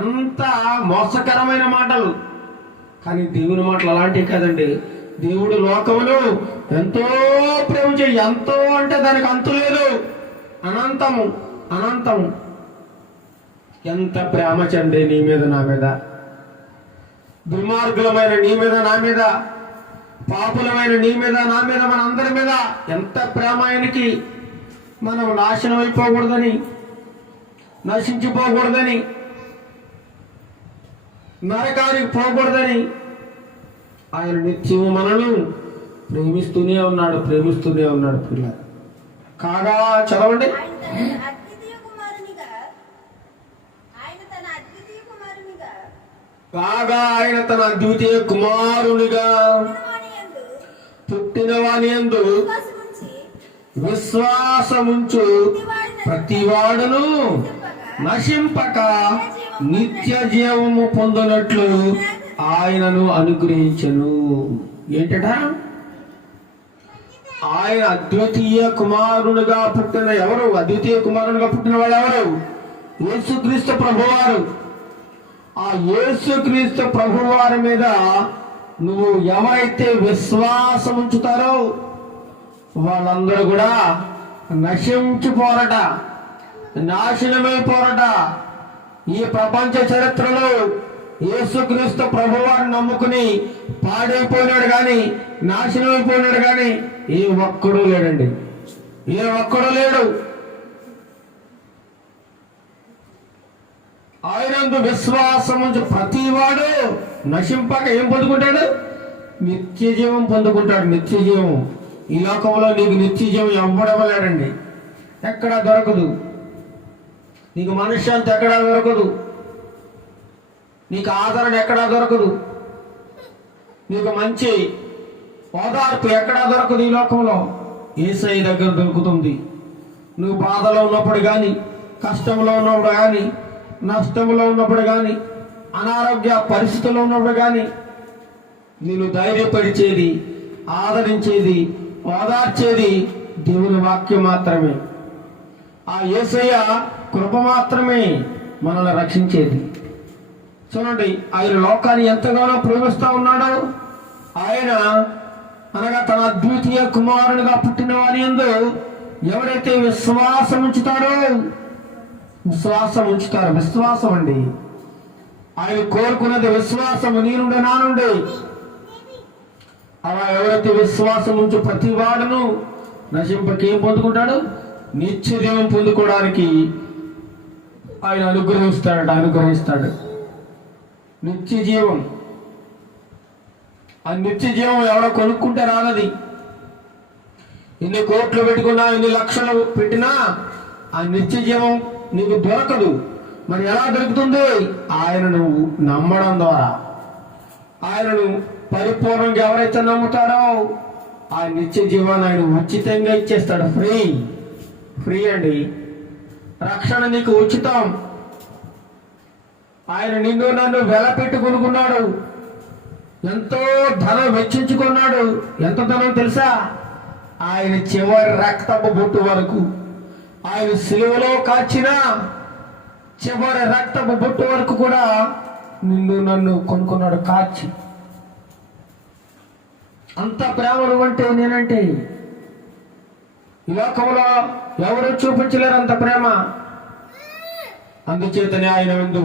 అంత మోసకరమైన మాటలు. కానీ దేవుని మాటలు అలాంటివి కాదండి. దేవుడు లోకములు ఎంతో ప్రేమించే, ఎంతో అంటే దానికి అంతు లేదు, అనంతము అనంతము. ఎంత ప్రేమ చండి నీ మీద నా మీద, దుర్మార్గులమైన నీ మీద నా మీద, పాపులమైన నీ మీద నా మీద, మన అందరి మీద ఎంత ప్రేమ ఆయనకి. మనం నాశనం అయిపోకూడదని, నశించిపోకూడదని, నరకానికి పోకూడదని ఆయన నిత్యము మనను ప్రేమిస్తూనే ఉన్నాడు, ప్రేమిస్తూనే ఉన్నాడు. పిల్లలు కాగా చదవండి. కాగా ఆయన తన అద్వితీయ కుమారునిగా పుట్టిన వాని యందు విశ్వాసముంచు ప్రతివాడును నశింపక నిత్య జీవము పొందినట్లు ఆయనను అనుగ్రహించను. ఏంటట? ఆయన అద్వితీయ కుమారునిగా పుట్టిన ఎవరు? అద్వితీయ కుమారునిగా పుట్టిన వాళ్ళు ఎవరు? యేసుక్రీస్తు ప్రభువారు. ఆ యేసుక్రీస్తు ప్రభువారి మీద నువ్వు ఎవరైతే విశ్వాసం ఉంచుతారో వాళ్ళందరూ కూడా నశించిపోరట, నాశనమైపోరట. ఈ ప్రపంచ చరిత్రలో యేసుక్రీస్తు ప్రభువారిని నమ్ముకుని పాడైపోయినాడు కానీ, నాశనమైపోయినాడు కానీ ఏ ఒక్కడూ లేడండి, ఏ ఒక్కడూ లేడు. ఆయనందు విశ్వాసం ప్రతివాడు నశింపక ఏం పొందుకుంటాడు? నిత్య జీవం పొందుకుంటాడు. నిత్య జీవం. ఈ లోకంలో నీకు నిత్య జీవం ఎవ్వడవలేడండి, ఎక్కడా దొరకదు. నీకు మనశ్శాంతి ఎక్కడా దొరకదు, నీకు ఆదరణ ఎక్కడా దొరకదు, నీకు మంచి ఓదార్పు ఎక్కడా దొరకదు. ఈ లోకంలో యేసయ్య దగ్గర దొరుకుతుంది. నువ్వు బాధలో ఉన్నప్పుడు కానీ, కష్టంలో ఉన్నప్పుడు కానీ, నష్టంలో ఉన్నప్పుడు కానీ, అనారోగ్య పరిస్థితుల్లో ఉన్నప్పుడు కానీ నేను ధైర్యపరిచేది, ఆదరించేది, ఓదార్చేది దేవుని వాక్యం మాత్రమే. ఆ యేసయ్య కృప మాత్రమే మనల్ని రక్షించేది. చూడండి, ఆయన లోకాన్ని ఎంతగానో ప్రేమిస్తూ ఉన్నాడు. ఆయన అనగా తన అద్వితీయ కుమారునిగా పుట్టిన వారి యందు ఎవరైతే విశ్వాసం ఉంచుతాడో, విశ్వాసం ఉంచుతారు. విశ్వాసం అండి, ఆయన కోరుకున్నది విశ్వాసము, నీ నుండి నా నుండి. అలా ఎవరైతే విశ్వాసం ఉంచు ప్రతి వాడును నశింపక ఏం పొందుకుంటాడు? నిత్య జీవం పొందుకోవడానికి ఆయన అనుగ్రహిస్తాడు. నిత్య జీవం. ఆ నిత్య జీవం ఎవడో కొనుక్కుంటే రాదది. ఎన్ని కోట్లు పెట్టుకున్నా, ఎన్ని లక్షలు పెట్టినా ఆ నిత్య జీవం నీకు దొరకదు. మరి ఎలా దొరుకుతుంది? ఆయనను నమ్మడం ద్వారా. ఆయనను పరిపూర్ణంగా ఎవరైతే నమ్ముతారో ఆ నిత్య జీవాన్ని ఆయన ఉచితంగా ఇచ్చేస్తాడు. ఫ్రీ అండి. రక్షణ నీకు ఉచితం. ఆయన నిన్ను నన్ను వెలపెట్టి కొనుక్కున్నాడు, ఎంతో ధనం వెచ్చించుకున్నాడు. ఎంత ధనం తెలుసా? ఆయన చివరి రక్తపు బొట్టు వరకు, ఆయన సిలువలో కాచిన చివరి రక్తపు బొట్టు వరకు కూడా నిన్ను నన్ను కొనుక్కున్నాడు, కాచి. అంత ప్రేమను అంటే నేనంటే ఈ లోకంలో ఎవరు చూపించలేరు అంత ప్రేమ. అందుచేతనే ఆయన ముందు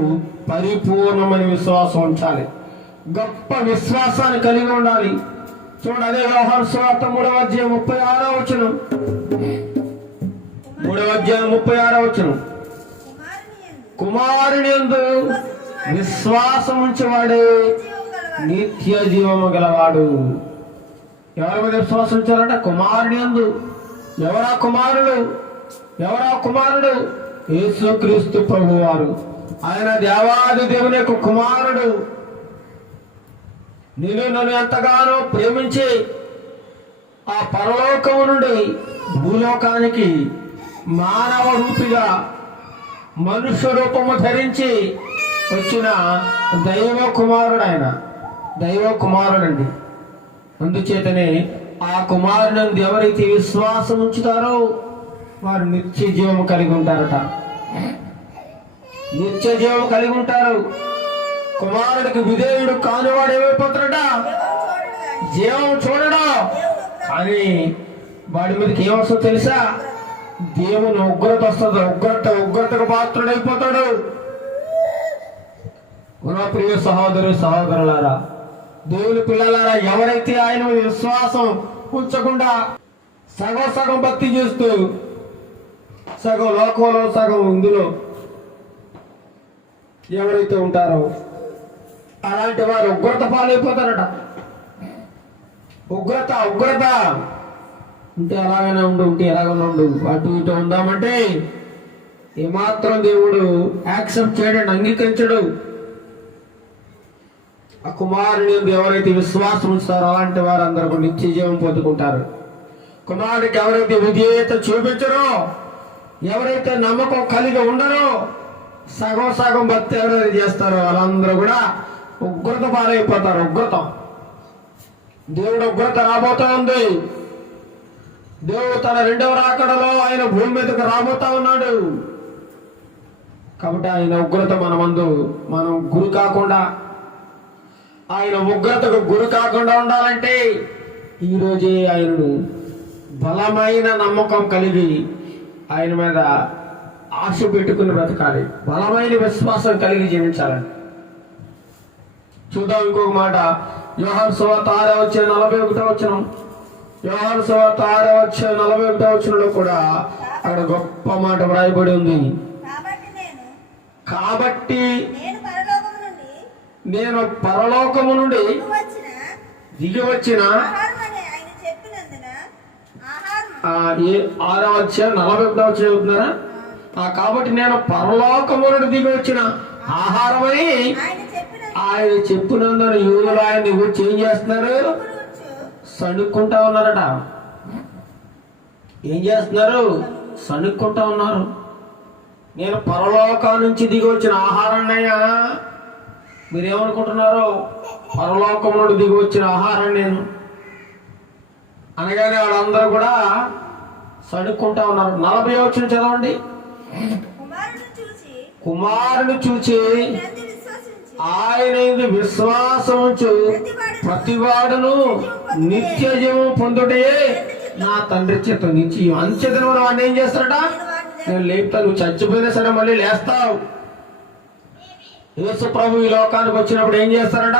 పరిపూర్ణమైన విశ్వాసం ఉంచాలి, గొప్ప విశ్వాసాన్ని కలిగి ఉండాలి. చూడండి, అదే యోహాను సువార్త 3వ అధ్యాయం 36వ వచనం. 3వ అధ్యాయం 36వ వచనం. కుమారుని యందు విశ్వాసం ఉంచేవాడే నిత్య జీవము గలవాడు. ఎవరి మీద విశ్వాసం ఉంచాలంటే కుమారుని యందు. ఎవరా కుమారుడు? యేసుక్రీస్తు ప్రభువారు. ఆయన దేవాది దేవుని యొక్క కుమారుడు. నన్ను ఎంతగానో ప్రేమించి ఆ పరలోకము నుండి భూలోకానికి మానవ రూపిగా మనుష్య రూపము ధరించి వచ్చిన దైవ కుమారుడండి. అందుచేతనే ఆ కుమారుని ఎవరైతే విశ్వాసం ఉంచుతారో వారు నిత్య జీవం కలిగి ఉంటారట. నిత్య జీవం కలిగి ఉంటారు. కుమారుడికి విధేయుడు కానివాడు ఏమైపోతాడట? జీవం చూడడం. కానీ వాడి మీదకి ఏమొస్తుందో తెలుసా? దేవుని ఉగ్రత వస్తుంది. ఉగ్రతకు పాత్రుడైపోతాడు. ప్రియ సహోదరులారా, దేవుని పిల్లలారా, ఎవరైతే ఆయన విశ్వాసం ఉంచకుండా సగం భక్తి చేస్తూ సగం లోకంలో సగం ఇందులో ఎవరైతే ఉంటారో అలాంటి వారు ఉగ్రత పాలైపోతారట. ఉగ్రత ఉంటే అలాగనే ఉంటే ఎలాగనే ఉండు, అటు ఇటు ఉందామంటే ఏమాత్రం దేవుడు యాక్సెప్ట్ చేయడం, అంగీకరించడు. ఆ కుమారుని ఎవరైతే విశ్వాసం ఉంచుతారో అలాంటి వారు అందరూ నిత్య జీవం పొందుకుంటారు. కుమారుడికి ఎవరైతే విధేయత చూపించరో, ఎవరైతే నమ్మకం కలిగి ఉండరో, సగం భక్తి ఎవరైతే చేస్తారో వాళ్ళందరూ కూడా ఉగ్రత పాలైపోతారు. దేవుడు ఉగ్రత రాబోతా ఉంది. దేవుడు తన రెండవ రాకడలో ఆయన భూమి మీదకి రాబోతా ఉన్నాడు. కాబట్టి ఆయన ఉగ్రత మనం గురి కాకుండా, ఆయన ఉగ్రతకు గురి కాకుండా ఉండాలంటే ఈరోజే ఆయనను బలమైన నమ్మకం కలిగి ఆయన మీద ఆశ పెట్టుకుని బ్రతకాలి. బలమైన విశ్వాసం కలిగి జీవించాలని. చూద్దాం ఇంకొక మాట. యోహాను సువార్త 6:41. యోహాను సువార్త 6:41 కూడా అక్కడ గొప్ప మాట వ్రాయబడి ఉంది. కాబట్టి నేను పరలోకము నుండి దిగి వచ్చిన 6:41 చదువుతున్నారా? కాబట్టి నేను పరలోకము నుండి దిగి వచ్చిన ఆహారమని ఆయన చెప్పినందున యూదులు ఆయన్ని గురించి ఏం చేస్తున్నారు? సణుక్కుంటా ఉన్నారట. ఏం చేస్తున్నారు? సణుక్కుంటా ఉన్నారు. నేను పరలోకం నుంచి దిగి వచ్చిన ఆహారాన్నయ్యా. మీరేమనుకుంటున్నారు? పరలోకం నుండి దిగి వచ్చిన ఆహారం నేను అనగానే వాళ్ళందరూ కూడా సణుక్కుంటా ఉన్నారు. 40 చదవండి. కుమారుని చూచి ఆయన విశ్వాసం ఉంచు ప్రతివాడును నిత్య జీవం పొందుటే నా తండ్రి చేత నిత్యం. అంచెతను వాడిని ఏం చేస్తాడట? నేను లేపుతా. నువ్వు చచ్చిపోయినా సరే మళ్ళీ లేస్తావు. యేసు ప్రభు ఈ లోకానికి వచ్చినప్పుడు ఏం చేస్తారట?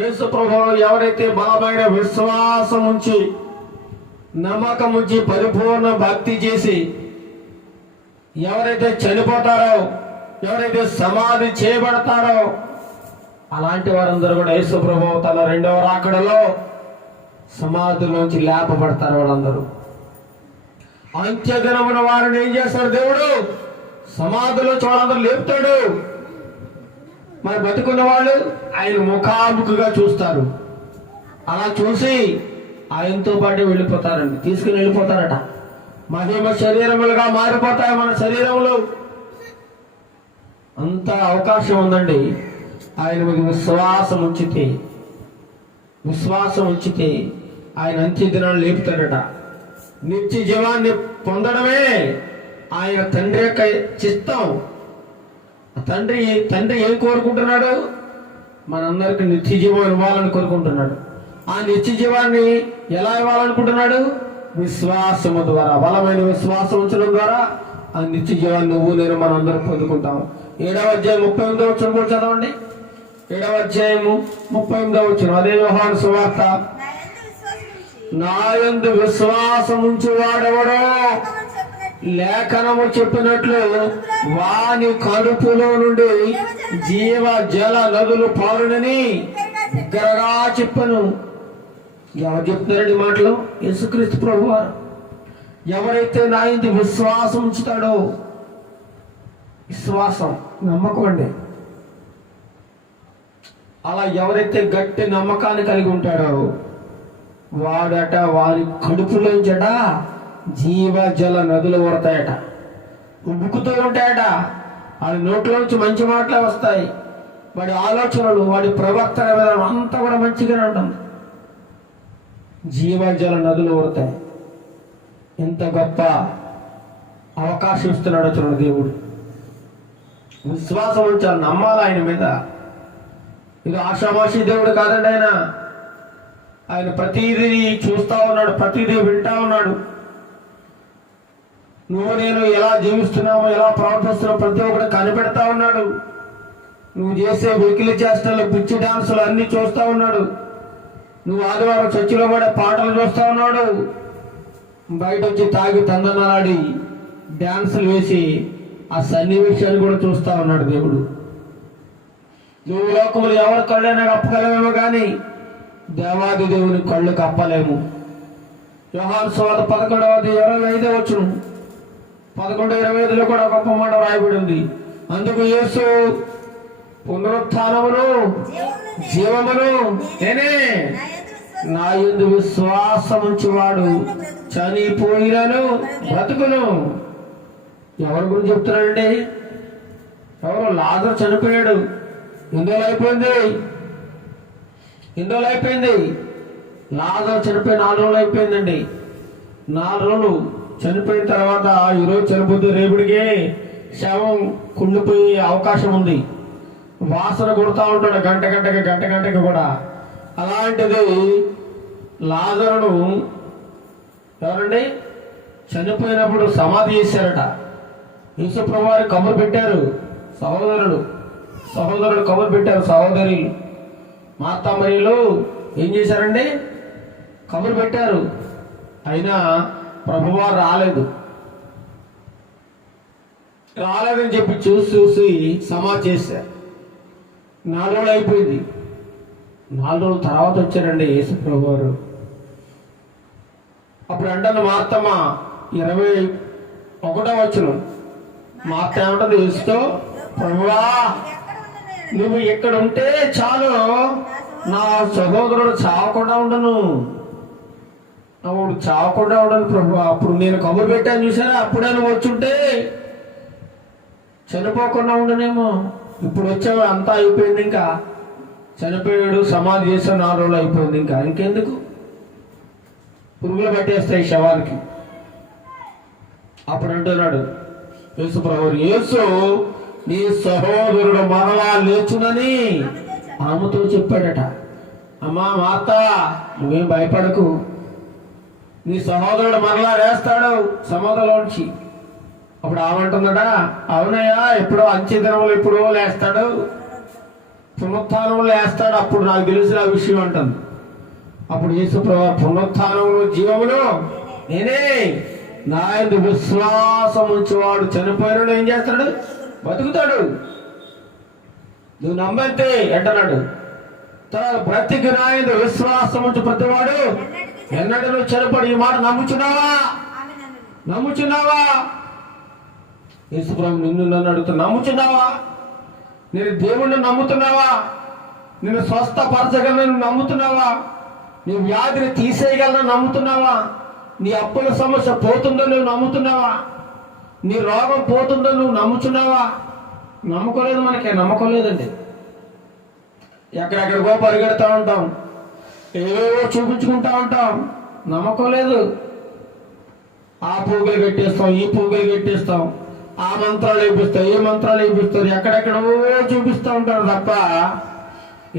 యేసు ప్రభు ఎవరైతే బలమైన విశ్వాసం ఉంచి నమ్మకం ఉంచి పరిపూర్ణ భక్తి చేసి ఎవరైతే చనిపోతారో, ఎవరైతే సమాధి చేయబడతారో అలాంటి వారందరూ కూడా యేసు ప్రభు తన రెండవ రాకడలో సమాధిలోంచి లేపబడతారు. వాళ్ళందరూ అంత్యదినమున వారిని ఏం చేస్తాడు? దేవుడు సమాధిలో వాళ్ళందరూ లేపుతాడు. మరి బతుకున్న వాళ్ళు ఆయన ముఖాముఖిగా చూస్తారు. అలా చూసి ఆయనతో పాటు వెళ్ళిపోతారండి. తీసుకుని వెళ్ళిపోతారట. మహిమ శరీరములుగా మారిపోతాయి మన శరీరములు. అంత అవకాశం ఉందండి. ఆయన మీద విశ్వాసం ఉంచితే ఆయన అంత్య దినాన్ని లేపుతాడట. నిత్య జీవాన్ని పొందడమే ఆయన తండ్రి యొక్క చిత్తం. తండ్రి ఏం కోరుకుంటున్నాడు? మనందరికి నిత్య జీవం ఇవ్వాలని కోరుకుంటున్నాడు. ఆ నిత్య జీవాన్ని ఎలా ఇవ్వాలనుకుంటున్నాడు? విశ్వాసము ద్వారా, బలమైన విశ్వాసం ఉంచడం ద్వారా ఆ నిత్య జీవాన్ని నువ్వు నేను మనందరం పొందుకుంటాం. 7:38 కూడా చదవండి. 7:38 అదే యోహాను సువార్త. నా యందు విశ్వాసం ఉంచి వాడెవడో లేఖనము చెప్పినట్లు వాని కడుపులో నుండి జీవ జల నదులు పారునని దగ్గరగా చెప్పను. ఎవరు చెప్తున్నారండి మాటలు? యేసుక్రీస్తు ప్రభువారు. ఎవరైతే నా యందు విశ్వాసం ఉంచుతాడో, విశ్వాసం నమ్మకం అండి. అలా ఎవరైతే గట్టి నమ్మకాన్ని కలిగి ఉంటాడో వాడట వారి కడుపులోంచట జీవజల నదులు ఊరతాయట, ఉబ్బుకుతూ ఉంటాయట. వాడి నోట్లోంచి మంచి మాటలే వస్తాయి. వాడి ఆలోచనలు, వాడి ప్రవర్తన విధానం అంతా కూడా మంచిగానే ఉంటుంది. జీవజల నదులు ఊరతాయి. ఎంత గొప్ప అవకాశం ఇస్తున్నాడో చూడండి దేవుడు. విశ్వాసం ఉంచాలి, నమ్మాలి ఆయన మీద. ఇది ఆషామాషి దేవుడు కాదండి. ఆయన ప్రతిదీ చూస్తా ఉన్నాడు, ప్రతిదీ వింటా ఉన్నాడు. నువ్వు నేను ఎలా జీవిస్తున్నామో, ఎలా ప్రవర్తిస్తున్నావు ప్రతి ఒక్కటి కనిపెడతా ఉన్నాడు. నువ్వు చేసే వెకిలి చేష్టలు, పిచ్చి డాన్సులు అన్నీ చూస్తూ ఉన్నాడు. నువ్వు ఆదివారం చర్చిలో పడే పాటలు చూస్తూ ఉన్నాడు. బయట వచ్చి తాగి తందనాలాడి డ్యాన్సులు వేసి ఆ సన్నివేశాన్ని కూడా చూస్తూ ఉన్నాడు దేవుడు. నువ్వు లోకములు ఎవరి కళ్ళైనా కప్పగలమేమో కానీ దేవాది దేవుని కళ్ళు కప్పలేము. యోహాను సువార్త 11:25 11:25 కూడా గొప్ప మాట రాయబడి ఉంది. అందుకు యేసు పునరుత్థానమును జీవమును నేనే, నా యందు విశ్వాసముంచువాడు చనిపోయినను బ్రతుకును. ఎవరి గురించి చెప్తున్నాడండి? ఎవరు? లాజరు చనిపోయాడు. ఎన్ని రోజులు అయిపోయింది? లాజరు చనిపోయి 4 రోజులు అయిపోయిందండి. 4 రోజులు చనిపోయిన తర్వాత ఈరోజు చనిపోతే రేపుడికి శవం కుళ్ళిపోయే అవకాశం ఉంది. వాసన కొడుతూ ఉంటాడు గంట గంటకి కూడా. అలాంటిది లాజరును ఎవరండి చనిపోయినప్పుడు సమాధి చేశారట. యేసుప్రభువు వారి కబురు పెట్టారు. సహోదరుడు కబురు పెట్టారు. సహోదరి మార్తా మరియలు ఏం చేశారండి? కబురు పెట్టారు. అయినా ప్రభువారు రాలేదని చెప్పి చూసి సమాధి చేశారు. 4 రోజులు అయిపోయింది. 4 రోజుల తర్వాత వచ్చారండి యేసు ప్రభు వారు. అప్పుడు అంటాను మార్తమ్మ 21 మార్త ఏమంటుంది యేసుతో, ప్రభువా నువ్వు ఇక్కడ ఉంటే చాలు, నా సహోదరుడు చావకుండా ఉండను ప్రభు. అప్పుడు నేను కబురు పెట్టాను చూసారా, అప్పుడే నువ్వు వచ్చుంటే చనిపోకుండా ఉండనేమో. ఇప్పుడు వచ్చావు, అంతా అయిపోయింది. ఇంకా చనిపోయాడు, సమాధి చేసా, 4 రోజులు అయిపోయింది. ఇంకెందుకు? పురుగులు పట్టేస్తాయి శవానికి. అప్పుడు అంటున్నాడు యేసు ప్రభు, యేసు నీ సహోదరుడు మరలా లేచునని ఆమెతో చెప్పాడట. అమ్మా మార్త, నువ్వేం భయపడకు, నీ సహోదరుడు మరలా లేస్తాడు సమాధిలోంచి. అప్పుడు ఆమంటుందట, అవునయ్యా, ఎప్పుడో అంత్యదినములు ఎప్పుడో లేస్తాడు, పునరుత్థానంలో లేస్తాడు, అప్పుడు నాకు తెలిసిన ఆ విషయం అంటుంది. అప్పుడు యేసు ప్రభువు పునరుత్థానములు జీవములు నేనే, నా యందు విశ్వాసం ఉంచేవాడు చనిపోయినాడు ఏం చేస్తాడు? బతుకుతాడు. నువ్వు నమ్మంతే అంటున్నాడు. తర్వాత బ్రతికి నా యందు విశ్వాసం ఉంచు ప్రతివాడు ఎన్నడూ నువ్వు చనిపోడు. ఈ మాట నమ్ముచున్నావా? యేసు ప్రభు నన్ను అడుగుతా, నమ్ముచున్నావా? నేను దేవుణ్ణి నమ్ముతున్నావా? నేను స్వస్థపరచగలను నమ్ముతున్నావా? నీ వ్యాధిని తీసేయగలను నమ్ముతున్నావా? నీ అప్పుల సమస్య పోతుందో నువ్వు నమ్ముతున్నావా? నీ రోగం పోతుందో నువ్వు నమ్ముచున్నావా? నమ్మకోలేదు. నమ్మకోలేదండి. ఎక్కడెక్కడికో పరిగెడతా ఉంటాం, ఏవేవో చూపించుకుంటా ఉంటాం, నమ్మకోలేదు. ఆ పూగులు కట్టేస్తాం, ఈ పూగులు కట్టేస్తాం, ఆ మంత్రాలు వేపిస్తాం, ఈ మంత్రాలు వేపిస్తారు, ఎక్కడెక్కడో చూపిస్తూ ఉంటారు తప్ప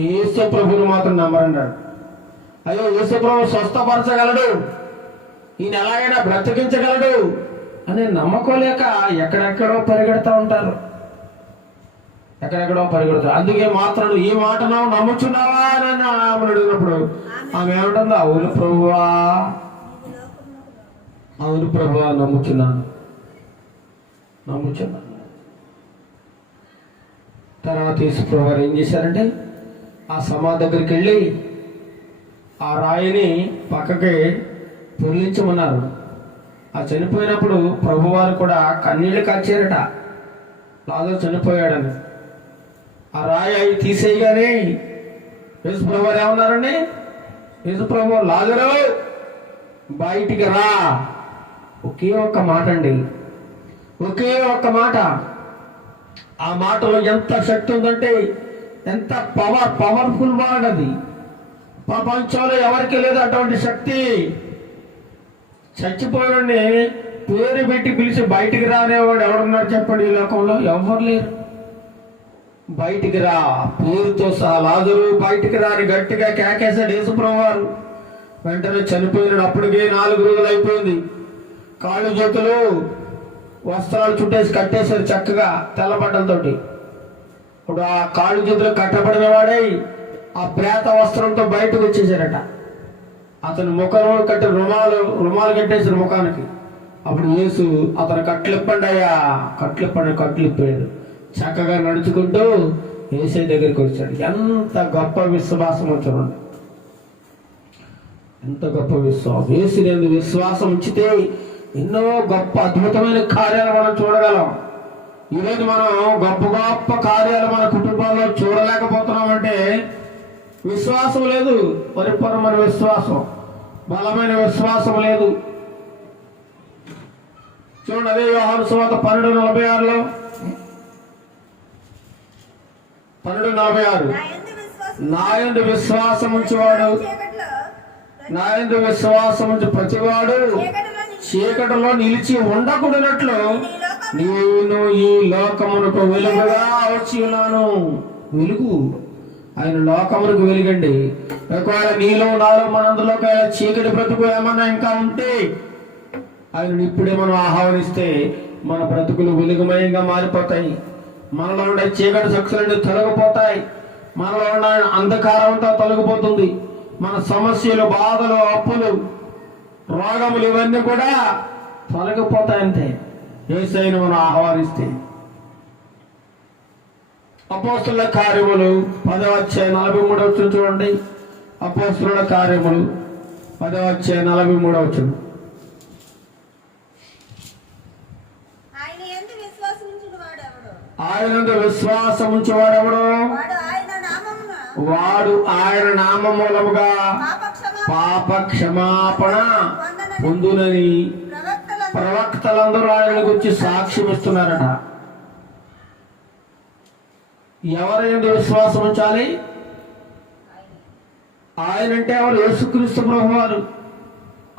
యేసు ప్రభువుని మాత్రం నమ్మరన్నాడు. అయ్యో, యేసు ప్రభు స్వస్థపరచగలడు, ఈయన ఎలాగైనా బ్రతికించగలడు అని నమ్మకోలేక ఎక్కడెక్కడో పరిగెడతా ఉంటారు. అందుకే మాత్రం ఈ మాట నమ్ముచున్నావా అని ఆమెను అడిగినప్పుడు ఆమె ఏమంటుందో, అవును ప్రభువా నమ్ముచున్నాను. తర్వాత యేసు ప్రభు వారు ఏం చేశారంటే ఆ సమాధి దగ్గరికి వెళ్ళి ఆ రాయిని పక్కకి పొర్లించమన్నారు. ఆ చనిపోయినప్పుడు ప్రభువారు కూడా కన్నీళ్లు కార్చారట, లాజరు చనిపోయాడని. ఆ రాయి అవి తీసేయగానే యేసు ప్రభు వారు ఏమన్నారండి? యేసు ప్రభు, లాజరు బయటికి రా. ఒకే ఒక్క మాట అండి, ఒకే ఒక్క మాట. ఆ మాటలో ఎంత శక్తి ఉందంటే, ఎంత పవర్ఫుల్ వర్డ్ అది. ప్రపంచంలో ఎవరికి లేదు అటువంటి శక్తి. చచ్చిపోయాడిని పేరు పెట్టి పిలిచి బయటికి రానేవాడు ఎవరున్నారు చెప్పండి? ఈ లోకంలో ఎవరు లేరు. బయటికి రా, పేరుతో సహా లాజరు బయటికి రాని గట్టిగా కేకేశాడు యేసుప్రభు వారు. వెంటనే చనిపోయినాడు. అప్పటికే 4 రోజులు అయిపోయింది. కాళ్ళు చేతులు వస్త్రాలు చుట్టేసి కట్టేశారు చక్కగా తెల్లబడ్డలతోటి. ఇప్పుడు ఆ కాళ్ళు చేతులు కట్టబడిన వాడై ఆ ప్రేత వస్త్రంతో బయటకు వచ్చేసారట. అతను ముఖంలో కట్టి రుమాలు కట్టేసారు ముఖానికి. అప్పుడు యేసు, అతను కట్లిప్పండి అయ్యా, కట్లిప్పాడు. చక్కగా నడుచుకుంటూ యేసే దగ్గరికి వచ్చాడు. ఎంత గొప్ప విశ్వాసం చూడండి, ఎంత గొప్ప విశ్వాసం. యేసునందు విశ్వాసం ఉంచితే ఎన్నో గొప్ప అద్భుతమైన కార్యాలు మనం చూడగలం. ఈరోజు మనం గొప్ప గొప్ప కార్యాలు మన కుటుంబాల్లో చూడలేకపోతున్నామంటే విశ్వాసం లేదు. పరిపూర్ణమైన విశ్వాసం, బలమైన విశ్వాసం లేదు. చూడండి, అదే యోహాను సువార్త 12:46లో 12:46, నా యందు విశ్వాసం ఉంచేవాడు, నా యందు విశ్వాసం ఉంచి ప్రతివాడు చీకటిలో నిలిచి ఉండకూడనట్లు నేను ఈ లోకమునకు వెలుగుగా వచ్చి ఉన్నాను. వెలుగు, ఆయన లోకమునకు వెలుగండి. ఒకవేళ నీలో నాలో మనందులో చీకటి బ్రతుకు ఏమన్నా ఇంకా ఉంటే ఆయన ఇప్పుడే మనం ఆహ్వానిస్తే మన బ్రతుకులు వెలుగుమయంగా మారిపోతాయి. మనలో ఉండే చీకటి శక్తులన్నీ తొలగిపోతాయి. మనలో ఉన్న అంధకారం అంతా తొలగిపోతుంది. మన సమస్యలు, బాధలు, అప్పులు, రోగములు ఇవన్నీ కూడా తొలగిపోతాయంతే యేసయ్యను మనం ఆహ్వానిస్తే. అపోస్తుల కార్యములు 10:43 చూడండి. అపోస్తుల కార్యములు 10:43. ఆయన యందు విశ్వాసం ఉంచేవాడెవడో వాడు ఆయన నామమూలముగా పాప క్షమాపణ పొందునని ప్రవక్తలందరూ ఆయన గురించి సాక్ష్యం ఇస్తున్నారట. ఎవరి యందు విశ్వాసం ఉంచాలి? ఆయన అంటే ఎవరు? యేసుక్రీస్తు ప్రభువారు.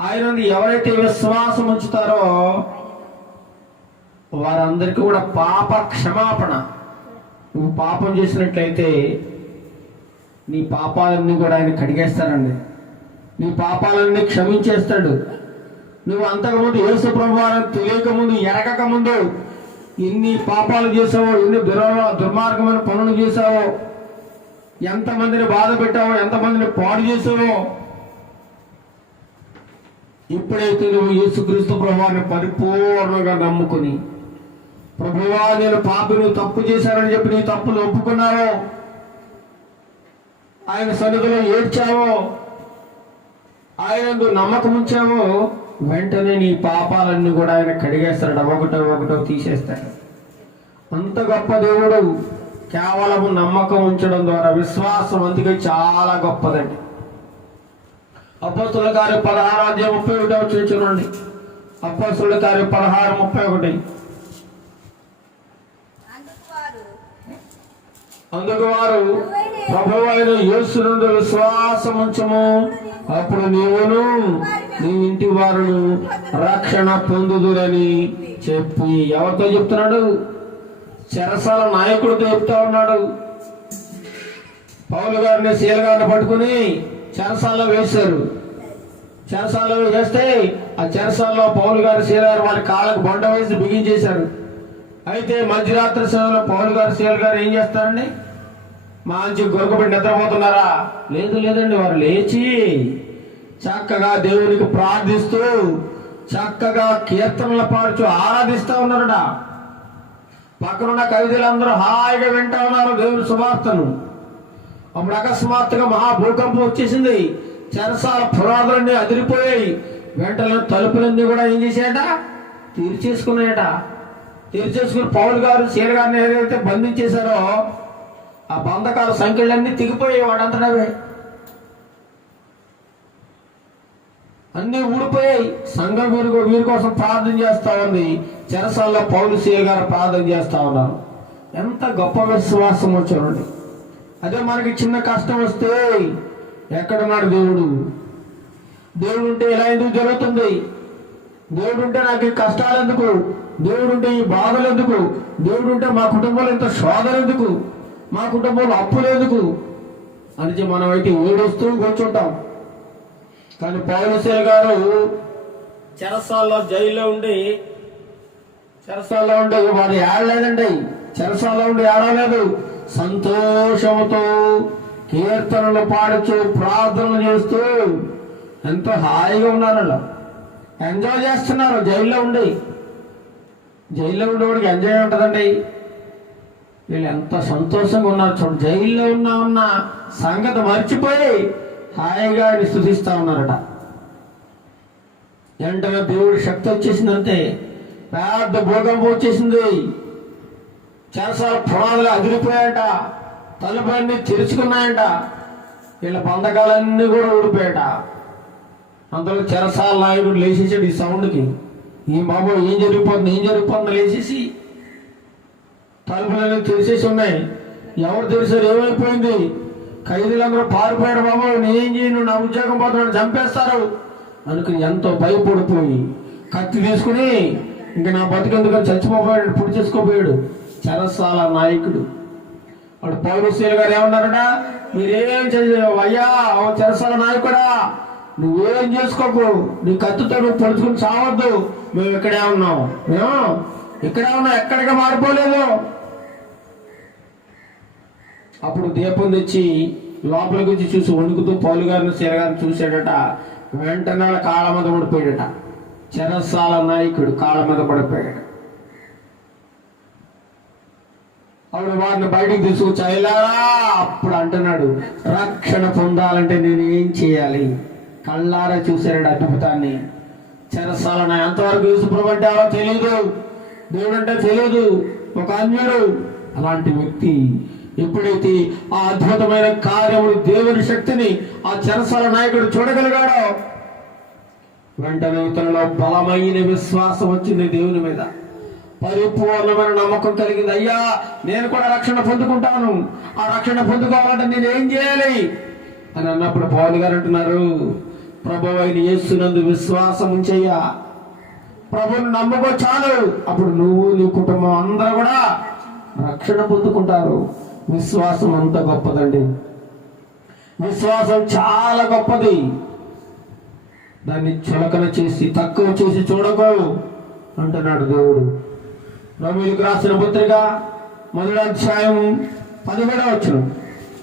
ఆయన ఎవరైతే విశ్వాసం ఉంచుతారో వారందరికీ కూడా పాప క్షమాపణ. నువ్వు పాపం చేసినట్లయితే నీ పాపాలన్నీ కూడా ఆయన కడిగేస్తారండి. నీ పాపాలన్నీ క్షమించేస్తాడు. నువ్వు అంతకుముందు యేసు ప్రభువారని తెలియక ముందు, ఎరగక ముందు ఎన్ని పాపాలు చేసావో, ఎన్ని దుర్మార్గమైన పనులు చేసావో, ఎంతమందిని బాధ పెట్టావో, ఎంతమందిని పాడు చేసావో, ఎప్పుడైతే నువ్వు యేసుక్రీస్తు ప్రభువారిని పరిపూర్ణంగా నమ్ముకుని, ప్రభువా నేను పాపిని తప్పు చేశానని చెప్పి నీ తప్పులు ఒప్పుకున్నావో, ఆయన సన్నిధిలో ఏడ్చావో, ఆయన నమ్మకం ఉంచావో, వెంటనే నీ పాపాలన్నీ కూడా ఆయన కడిగేస్తాడు. ఒకటో తీసేస్తాడు. అంత గొప్ప దేవుడు. కేవలం నమ్మకం ఉంచడం ద్వారా విశ్వాసం అందుకే చాలా గొప్పదండి. అపోస్తుల కార్యం 16:31 చూడండి. అపోస్తుల కార్యం 16:31. అందుకు వారు ప్రభువైన యేసునందు విశ్వాసం ఉంచము, అప్పుడు నీవును నీ ఇంటి వారును రక్షణ పొందుదురని చెప్పి. ఎవరితో చెప్తున్నాడు? చెరసాల నాయకుడితో చెప్తా ఉన్నాడు. పౌలు గారిని, శీల గారిని పట్టుకుని చెరసాల్లో వేశారు. చెరసాల్లో వేస్తే ఆ చెరసాల్లో పౌలు గారు, శీల గారు వాళ్ళ కాళ్ళకు బొండ వేసి బిగించేశారు. అయితే మధ్యరాత్రి సమయంలో పౌలు గారు, శీల గారు ఏం చేస్తారండి? మంచి గొరకబడి నిద్రపోతున్నారా? లేదండి, వారు లేచి చక్కగా దేవునికి ప్రార్థిస్తూ, చక్కగా కీర్తనలు పాడుచు ఆరాధిస్తూ ఉన్నారట. పక్కనున్న ఖైదీలందరూ హాయిగా వింటా ఉన్నారు దేవుని సువార్తను. అప్పుడు అకస్మాత్తుగా మహాభూకంపం వచ్చేసింది. చెరసాల పురాదులన్నీ అదిరిపోయాయి. వెంటనే తలుపులన్నీ కూడా ఏం చేశాయట? తీర్చేసుకున్నాయట. తీర్చేసుకుని పౌలు గారు, శీల గారిని ఏదైతే బంధించేశారో ఆ బంధకాల సంఖ్యలన్నీ తెగిపోయాయి వాడంతటవే, అన్నీ ఊడిపోయాయి. సంఘం వీరి కోసం ప్రార్థన చేస్తా ఉంది. చెరసాల్లో పౌలు సీల గారు ప్రార్థన చేస్తా ఉన్నారు. ఎంత గొప్ప విశ్వాసం చూడండి. అదే మనకి చిన్న కష్టం వస్తే ఎక్కడున్నాడు దేవుడు? దేవుడు ఉంటే ఇలా ఎందుకు జరుగుతుంది? దేవుడు ఉంటే నాకు ఈ కష్టాలు ఎందుకు? దేవుడు ఉంటే ఈ బాధలు ఎందుకు? దేవుడు ఉంటే మా కుటుంబంలో ఇంత శోధన ఎందుకు? మా కుటుంబంలో అప్పులు ఎందుకు అని మనం అయితే ఏడుస్తూ కూర్చుంటాం. కానీ పౌలు సీల గారు చెరసాల్లో జైల్లో ఉండి వాడు ఏడలేదండి. చెరసాల్లో ఉండి ఏడలేదు. సంతోషంతో కీర్తనలు పాడుతూ ప్రార్థనలు చేస్తూ ఎంతో హాయిగా ఉన్నారు. అలా ఎంజాయ్ చేస్తున్నారు. జైల్లో ఉండి వాడికి ఎంజాయ్ ఉంటుందండి. వీళ్ళు ఎంత సంతోషంగా ఉన్నారు చూడండి. జైల్లో ఉన్న సంగతి మర్చిపోయి హాయిగా ఆయన స్తుతిస్తూ ఉన్నారట. వెంటనే దేవుడి శక్తి వచ్చేసిందంటే పెద్ద భూకంపం వచ్చేసింది. చెరసాల పునాదులు అదిరిపోయాయట, తలుపులన్నీ తెరుచుకున్నాయంట, వీళ్ళ బంధకాలన్నీ కూడా ఊడిపోయాట. అందులో చెరసాల నాయకుడు లేచేసాడు ఈ సౌండ్కి. ఈ బాబు ఏం జరిగిపోతుంది లేచేసి తలుపులన్నీ తెరిచేసి ఉన్నాయి. ఎవరు తెరిచారు? ఏమైపోయింది? ఖైదీలందరూ పారిపోయాడు. బాబు నేనేం చేయను, నా ఉద్యోగం పోతున్నాడు, చంపేస్తారు అనుకుని ఎంతో భయపడిపోయి కత్తి తీసుకుని ఇంక నా బతుకెందుకని చచ్చిపోయాడు, పొడి చేసుకోపోయాడు చెరసాల నాయకుడు. వాడు పౌలు సీల గారు ఏమన్నారట? మీరేం అయ్యా చెరసాల నాయకుడా, నువ్వేం చేసుకోకు, నీ కత్తితో నువ్వు పొడుచుకుని చావద్దు, మేము ఇక్కడే ఉన్నాం, ఎక్కడికి మారిపోలేదు. అప్పుడు దీపం తెచ్చి లోపలికి వచ్చి చూసి వణుకుతూ పౌలు గారిని సీల గారిని చూశాడట. వెంటనే కాళ్ళ మీద పడిపోయాడట. చెరసాల నాయకుడు కాళ్ళ మీద పడిపోయాడు. అప్పుడు వారిని బయటికి తీసుకొచ్చి అయ్యారా అప్పుడు అంటున్నాడు, రక్షణ పొందాలంటే నేను ఏం చేయాలి? కళ్ళారా చూశాడు అద్భుతాన్ని. చెరసాల అంతవరకు యేసుప్రభు అంటే ఎవరో తెలియదు, దేవుడు అంటే తెలియదు, ఒక అన్యుడు. అలాంటి వ్యక్తి ఎప్పుడైతే ఆ అద్భుతమైన కార్యములు దేవుని శక్తిని ఆ చెరసాల నాయకుడు చూడగలిగాడో వెంటనే ఇతనిలో బలమైన విశ్వాసం వచ్చింది. దేవుని మీద పరిపూర్ణమైన నమ్మకం కలిగింది. అయ్యా నేను కూడా రక్షణ పొందుకుంటాను, ఆ రక్షణ పొందుకోవాలంటే నేను ఏం చేయాలి అని అన్నప్పుడు పౌలు గారు అంటున్నారు, ప్రభువైన యేసునందు విశ్వాసం ఉంచయ్యా, ప్రభువుని నమ్ముకో చాలు, అప్పుడు నువ్వు నీ కుటుంబం అందరూ కూడా రక్షణ పొందుకుంటారు. విశ్వాసం అంత గొప్పదండి. విశ్వాసం చాలా గొప్పది. దాన్ని చులకన చేసి తక్కువ చేసి చూడకు అంటున్నాడు దేవుడు. రోమీయులకు రాసిన పత్రిక 1వ అధ్యాయము 17వ వచనం.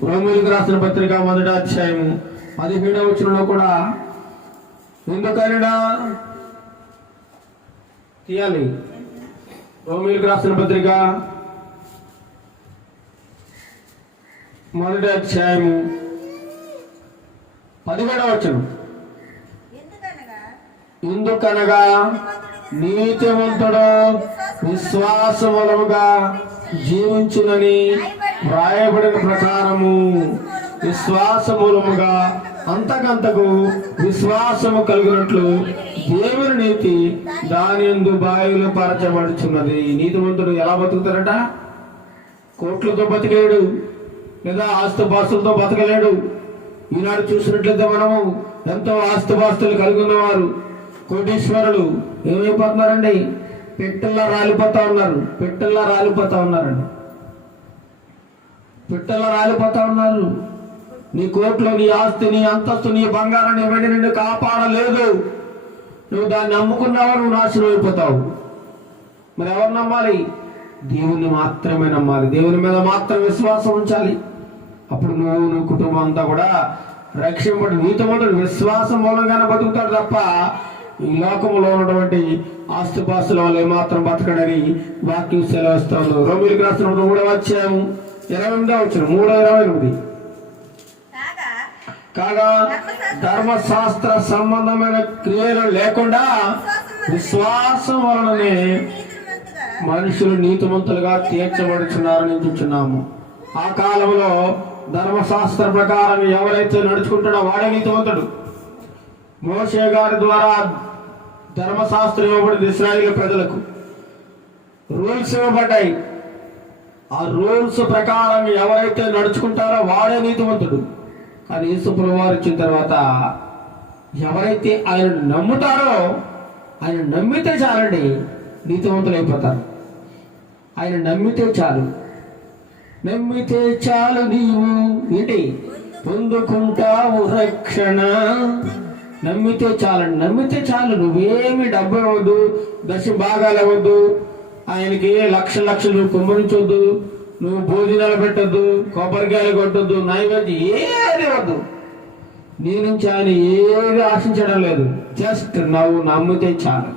రోమీయులకు రాసిన పత్రిక 1వ అధ్యాయము 17వ వచనంలో కూడా ఎందుకైనా తీయాలి. రోమీయులకు రాసిన పత్రిక 1వ అధ్యాయము 17వ వచనం. ఎందుకనగా నీతిమంతుడు విశ్వాసములముగా జీవించునని వ్రాయబడిన ప్రకారము విశ్వాసమూలముగా అంతకంతకు విశ్వాసము కలిగినట్లు దేవుని నీతి దాని యందు బాయిలు పరచబడుచున్నది. నీతిమంతుడు ఎలా బతుకుతారట? కోట్లతో బతికేడు, లేదా ఆస్తుపాస్తులతో బతకలేడు. ఈనాడు చూసినట్లయితే మనము ఎంతో ఆస్తుపాస్తులు కలిగి ఉన్నవారు కోటీశ్వరులు ఏమైపోతున్నారండి? పెట్టెల్లా రాలిపోతా ఉన్నారండి. పెట్టెల్లా రాలిపోతా ఉన్నారు. నీ కోట్లో నీ ఆస్తి, నీ అంతస్తు, నీ బంగారం, నీ వెండి నిన్ను కాపాడలేదు. నువ్వు దాన్ని నమ్ముకున్నావా, నువ్వు నాశనం అయిపోతావు. మరి ఎవరు నమ్మాలి? దేవుని మాత్రమే నమ్మాలి. దేవుని మీద మాత్రం విశ్వాసం ఉంచాలి. అప్పుడు నువ్వు కుటుంబం అంతా కూడా రక్షింపడు. నీతిమంతుడు విశ్వాసం మూలంగానే బతుకుతాడు తప్ప ఈ లోకంలో ఉన్నటువంటి ఆస్తుపాస్తుల వల్ల ఏమాత్రం బతకడని వాక్యం సెలవిస్తాను. రోమీయులకు రాసిన 3వ అధ్యాయం 28వ వచనం. 3:28. కాగా ధర్మశాస్త్ర సంబంధమైన క్రియలు లేకుండా విశ్వాసం వలననే మనుషులు నీతిమంతులుగా తీర్చబడుచున్నారని చూస్తున్నాము. ఆ కాలంలో ధర్మశాస్త్ర ప్రకారం ఎవరైతే నడుచుకుంటాడో వాడే నీతివంతుడు. మోషే గారి ద్వారా ధర్మశాస్త్రం ఇవ్వబడింది. ఇశ్రాయేలు ప్రజలకు రూల్స్ ఇవ్వబడ్డాయి. ఆ రూల్స్ ప్రకారం ఎవరైతే నడుచుకుంటారో వాడే నీతివంతుడు. కానీ యేసు ప్రభువు వారు వచ్చిన తర్వాత ఎవరైతే ఆయన నమ్ముతారో, ఆయన నమ్మితే చాలండి, నీతివంతులు అయిపోతారు. ఆయన నమ్మితే చాలు, నమ్మితే చాలు నీవు ఏంటి పొందుకుంటావు రక్షణ. నమ్మితే చాలండి, నమ్మితే చాలు. నువ్వేమి డబ్బు ఇవ్వద్దు, దశ భాగాలు ఇవ్వద్దు, ఆయనకి లక్షలు కుమ్మరించొద్దు, నువ్వు భోజనాలు పెట్టద్దు, కొబ్బరికాయలు కొట్టద్దు, నైవేద్యం ఏది ఇవ్వద్దు. నీ నుంచి ఆయన ఏది ఆశించడం లేదు. జస్ట్ నువ్వు నమ్మితే చాలు,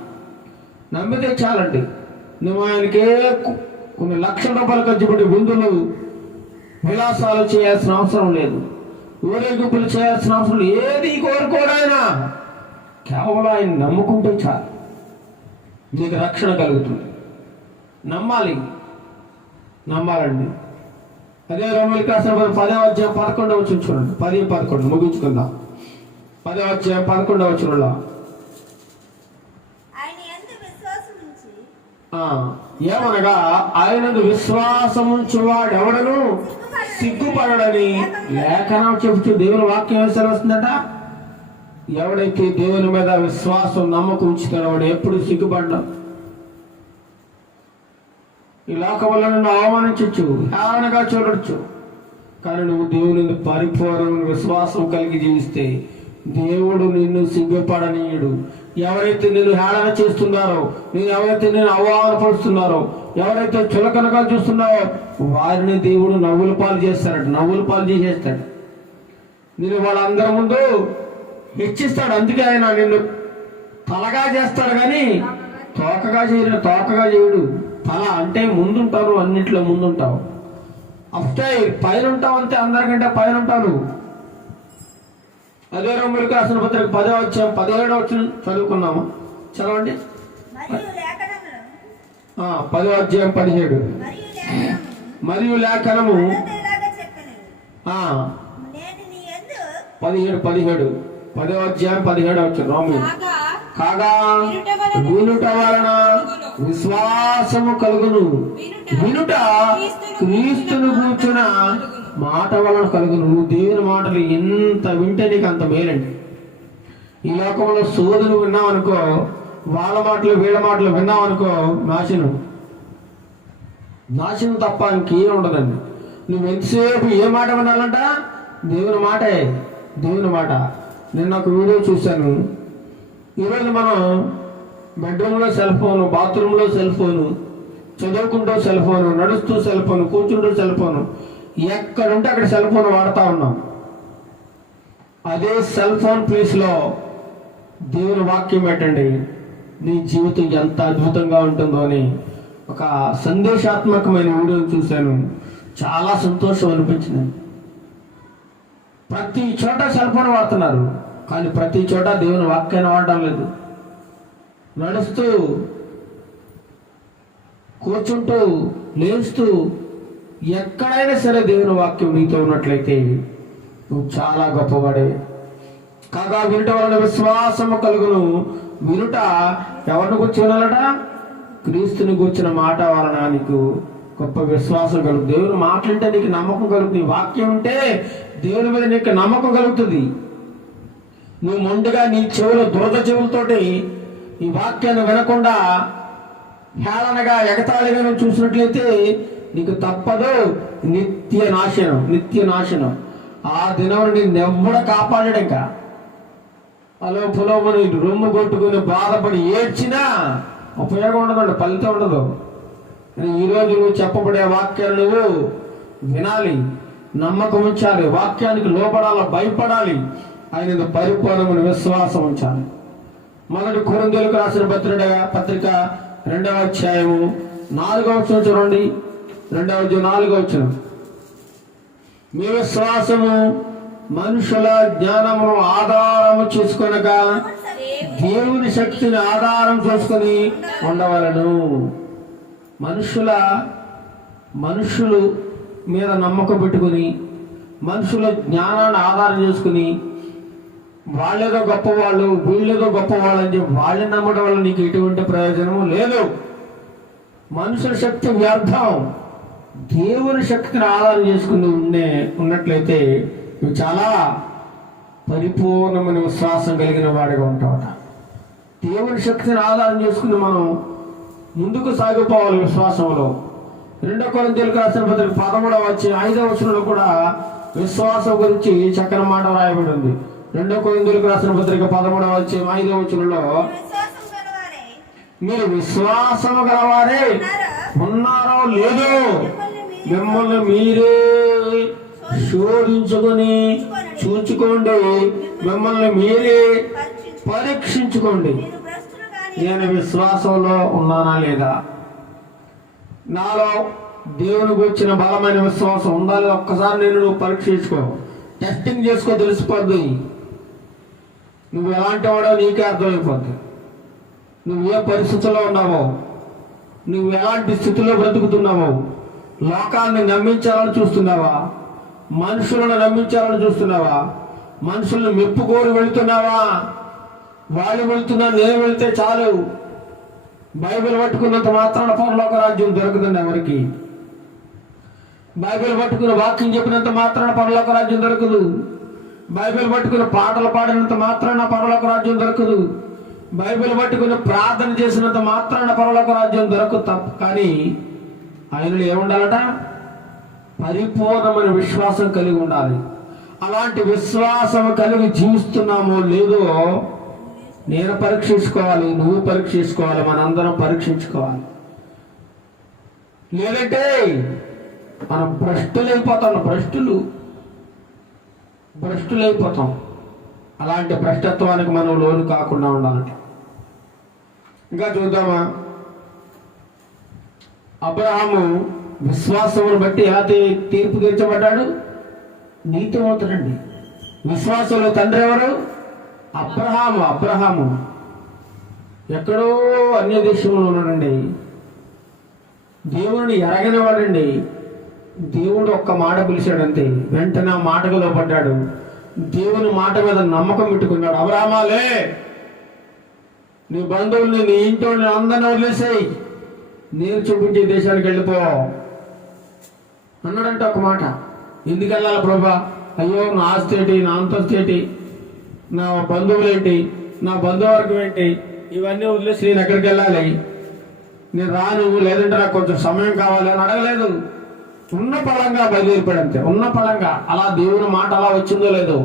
నమ్మితే చాలండి. నువ్వు ఆయనకే కొన్ని లక్షల రూపాయలు ఖర్చు పెట్టి విందులు విలాసాలు చేయాల్సిన అవసరం లేదు, ఊరేగింపులు చేయాల్సిన అవసరం లేదు. ఏది కోరుకోడాయన కేవలం ఆయన నమ్ముకుంటే చాలు, నీకు రక్షణ కలుగుతుంది. నమ్మాలండి. అదే రోమీయులకు రాసిన 10వ అధ్యాయం 11వ వచనం చూడండి. 10-11 ముగించుకుందాం. 10వ అధ్యాయం 11వ వచనంలో ఏమనగా ఆయనందు విశ్వాసముంచు వాడెవడను సిగ్గుపడని లేఖనం చెబుతూ దేవుని వాక్యం ఏం వస్తుందట. ఎవడైతే దేవుని మీద విశ్వాసం నమ్మకం ఉంచుతాడో వాడు ఎప్పుడు సిగ్గుపడ్డా. ఈ లోకంలో నిన్ను అవమానించచ్చు, హేళనగా చూడొచ్చు, కానీ నువ్వు దేవుని పరిపూర్ణ విశ్వాసం కలిగి జీవిస్తే దేవుడు నిన్ను సిగ్గుపడనీయుడు. ఎవరైతే నేను హేళన చేస్తున్నారో, ఎవరైతే నేను అవమానపరుస్తున్నారో, ఎవరైతే చులకనగా చూస్తున్నారో వారిని దేవుడు నవ్వుల పాలు చేస్తాడు, నవ్వుల పాలు చేసేస్తాడు. నేను వాళ్ళందరి ముందు హెచ్చిస్తాడు. అందుకే ఆయన నిన్ను తలగా చేస్తాడు కానీ తోకగా చేయడు. తల అంటే ముందుంటావు, అన్నింటిలో ముందుంటావు. అఫ్టైర్ పైన ఉంటావు, అంతే, అందరికంటే పైన ఉంటావు. అదే రోమీయులకు రాసిన పత్రిక 10వ అధ్యాయం 17వ వచనం చదువుకున్నాము. చదవండి. 10వ అధ్యాయం 17. మరియు లేఖనము 17 10వ అధ్యాయం 17వ వచనం రోమీయులు. కాగా వినుట వలన విశ్వాసము కలుగును, వినుట క్రీస్తును కూర్చున్న మాట వలన కలుగును. నువ్వు దేవుని మాటలు ఎంత వింటే నీకు అంత మేలండి. ఈ లోకంలో సోదులు విన్నావనుకో, వాళ్ళ మాటలు వీళ్ళ మాటలు విన్నావనుకో నాశనం తప్ప ఇంకేం ఉండదండి. నువ్వు ఎంతసేపు ఏ మాట వినాలంట? దేవుని మాటే, దేవుని మాట. నేను ఒక వీడియో చూశాను. ఈరోజు మనం బెడ్రూమ్లో సెల్ ఫోను, బాత్రూంలో సెల్ ఫోను, చదువుకుంటూ సెల్ ఫోను, నడుస్తూ సెల్ ఫోను, కూర్చుంటూ సెల్ ఫోను, ఎక్కడుంటే అక్కడ సెల్ ఫోన్ వాడుతూ ఉన్నాం. అదే సెల్ ఫోన్ ప్లేస్లో దేవుని వాక్యం పెట్టండి, నీ జీవితం ఎంత అద్భుతంగా ఉంటుందో అని ఒక సందేశాత్మకమైన వీడియోని చూశాను. చాలా సంతోషం అనిపించింది. ప్రతి చోట సెల్ ఫోన్ వాడుతున్నారు, కానీ ప్రతి చోట దేవుని వాక్యాన్ని వాడటం లేదు. నడుస్తూ, కూర్చుంటూ, లేస్తూ ఎక్కడైనా సరే దేవుని వాక్యం నీతో ఉన్నట్లయితే నువ్వు చాలా గొప్పవాడే. కాగా వినుట వలన విశ్వాసము కలుగును. వినుట ఎవరిని గురించి వినాలట? క్రీస్తుని కూర్చున్న మాట వలన నీకు గొప్ప విశ్వాసం కలుగుతుంది. దేవుని మాటలంటే నీకు నమ్మకం కలుగుతుంది. వాక్యం ఉంటే దేవుని మీద నీకు నమ్మకం కలుగుతుంది. నువ్వు మొండిగా నీ చెవులు దురద చెవులతోటి ఈ వాక్యాన్ని వినకుండా హేళనగా ఎగతాళిగా నువ్వు చూసినట్లయితే నీకు తప్పదు నిత్య నాశనం. ఆ దినం నిన్నెవ్వడ కాపాడాడు. ఇంకా పొలమని రొమ్ము కొట్టుకుని బాధపడి ఏడ్చినా ఉపయోగం ఉండదండి, ఫలితం ఉండదు. ఈరోజు నువ్వు చెప్పబడే వాక్యాలు నువ్వు వినాలి, నమ్మకం ఉంచాలి, వాక్యానికి లోపడాలి, భయపడాలి, ఆయన పరిపూర్ణమైన విశ్వాసం ఉంచాలి. 1 కొరింథీయులకు రాసిన పత్రిక 2వ అధ్యాయము 4వ వచనం చూడండి. 2వ అధ్యాయం 4వ వచనం. మీ విశ్వాసము మనుషుల జ్ఞానమును ఆధారము చేసుకొనగా దేవుని శక్తిని ఆధారం చేసుకొని ఉండవలను. మనుషులు మీద నమ్మకం పెట్టుకుని మనుషుల జ్ఞానాన్ని ఆధారం చేసుకుని వాళ్ళేదో గొప్పవాళ్ళు వీళ్ళేదో గొప్పవాళ్ళు అని చెప్పి వాళ్ళని నమ్మడం వల్ల నీకు ఎటువంటి ప్రయోజనము లేదు. మనుషుల శక్తి వ్యర్థం. దేవుని శక్తిని ఆధారం చేసుకుని ఉన్నట్లయితే నువ్వు చాలా పరిపూర్ణమైన విశ్వాసం కలిగిన వాడిగా ఉంటావట. దేవుని శక్తిని ఆధారం చేసుకుని మనం ముందుకు సాగిపోవాలి విశ్వాసంలో. 2 కొరింథీయులకు రాసిన పత్రిక 13వ అధ్యాయం 5వ వచనంలో కూడా విశ్వాసం గురించి చక్కని మాట రాయబడి ఉంది. 2 కొరింథీయులకు రాసిన పత్రిక 13వ అధ్యాయం 5వ వచనంలో, మీరు విశ్వాసం గలవారే ఉన్నారో లేదో మిమ్మల్ని మీరే శోధించుకొని చూచుకోండి, మిమ్మల్ని మీరే పరీక్షించుకోండి. నేను విశ్వాసంలో ఉన్నానా లేదా? నాలో దేవుని గురించిన బలమైన విశ్వాసం ఉండాలి. ఒక్కసారి నువ్వు పరీక్షించుకో, టెస్టింగ్ చేసుకో, తెలిసిపోద్ది. నువ్వు ఎలాంటి వాడో నీకే అర్థమైపోద్ది. నువ్వు ఏ పరిస్థితుల్లో ఉన్నావో, నువ్వు ఎలాంటి స్థితిలో బ్రతుకుతున్నావో, లోకాన్ని నమ్మించాలని చూస్తున్నావా, మనుషులను నమ్మించాలని చూస్తున్నావా, మనుషులను మెప్పుకోరు వెళుతున్నావా? వాళ్ళు వెళుతున్నా నేను వెళితే చాలు, బైబిల్ పట్టుకున్నంత మాత్రాన పరలోక రాజ్యం దొరుకుతుంది ఎవరికి? బైబిల్ పట్టుకుని వాక్యం చెప్పినంత మాత్రాన పరలోక రాజ్యం దొరకదు. బైబిల్ పట్టుకుని పాటలు పాడినంత మాత్రాన పరలోక రాజ్యం దొరకదు. బైబిల్ పట్టుకుని ప్రార్థన చేసినంత మాత్రాన పరలోక రాజ్యం దొరకదు. తప్ప కానీ ఆయనలో ఏముండాలట? పరిపూర్ణమైన విశ్వాసం కలిగి ఉండాలి. అలాంటి విశ్వాసం కలిగి జీవిస్తున్నామో లేదో నేను పరీక్షించుకోవాలి, నువ్వు పరీక్షించుకోవాలి, మనందరం పరీక్షించుకోవాలి. లేదంటే మనం భ్రష్టులైపోతాం. అలాంటి భ్రష్టత్వానికి మనం లోను కాకుండా ఉండాలంట. ఇంకా చూద్దామా? అబ్రహాము విశ్వాసమును బట్టి ఎలా తీర్పు తీర్చబడ్డాడు? నీతిమంతుడండి. విశ్వాసంలో తండ్రి ఎవరు? అబ్రహాము ఎక్కడో అన్య దేశంలో ఉన్నాడండి. దేవుడిని ఎరగని వాడండి. దేవుడు ఒక్క మాట పిలిచాడంతే, వెంటనే ఆ మాటకు లోపడ్డాడు. దేవుని మాట మీద నమ్మకం పెట్టుకున్నాడు. అబ్రహామాలే, నీ బంధువుల్ని, నీ ఇంటి అందరిని వదిలేసాయి, నేను చూపించే దేశానికి వెళ్ళిపో అన్నాడంటే ఒక మాట. ఎందుకు వెళ్ళాలి ప్రభా? అయ్యో, నా ఆస్తి ఏంటి, నా అంతస్తు ఏంటి, నా బంధువులేంటి, నా బంధువర్గం ఏంటి, ఇవన్నీ వదిలేసి నేను ఎక్కడికి వెళ్ళాలి? నేను రాను, లేదంటే నాకు కొంచెం సమయం కావాలి అని అడగలేదు. ఉన్న పళంగా బయలుదేరిపోయాడంతే, ఉన్న పళంగా. అలా దేవుని మాట అలా వచ్చిందో లేదో,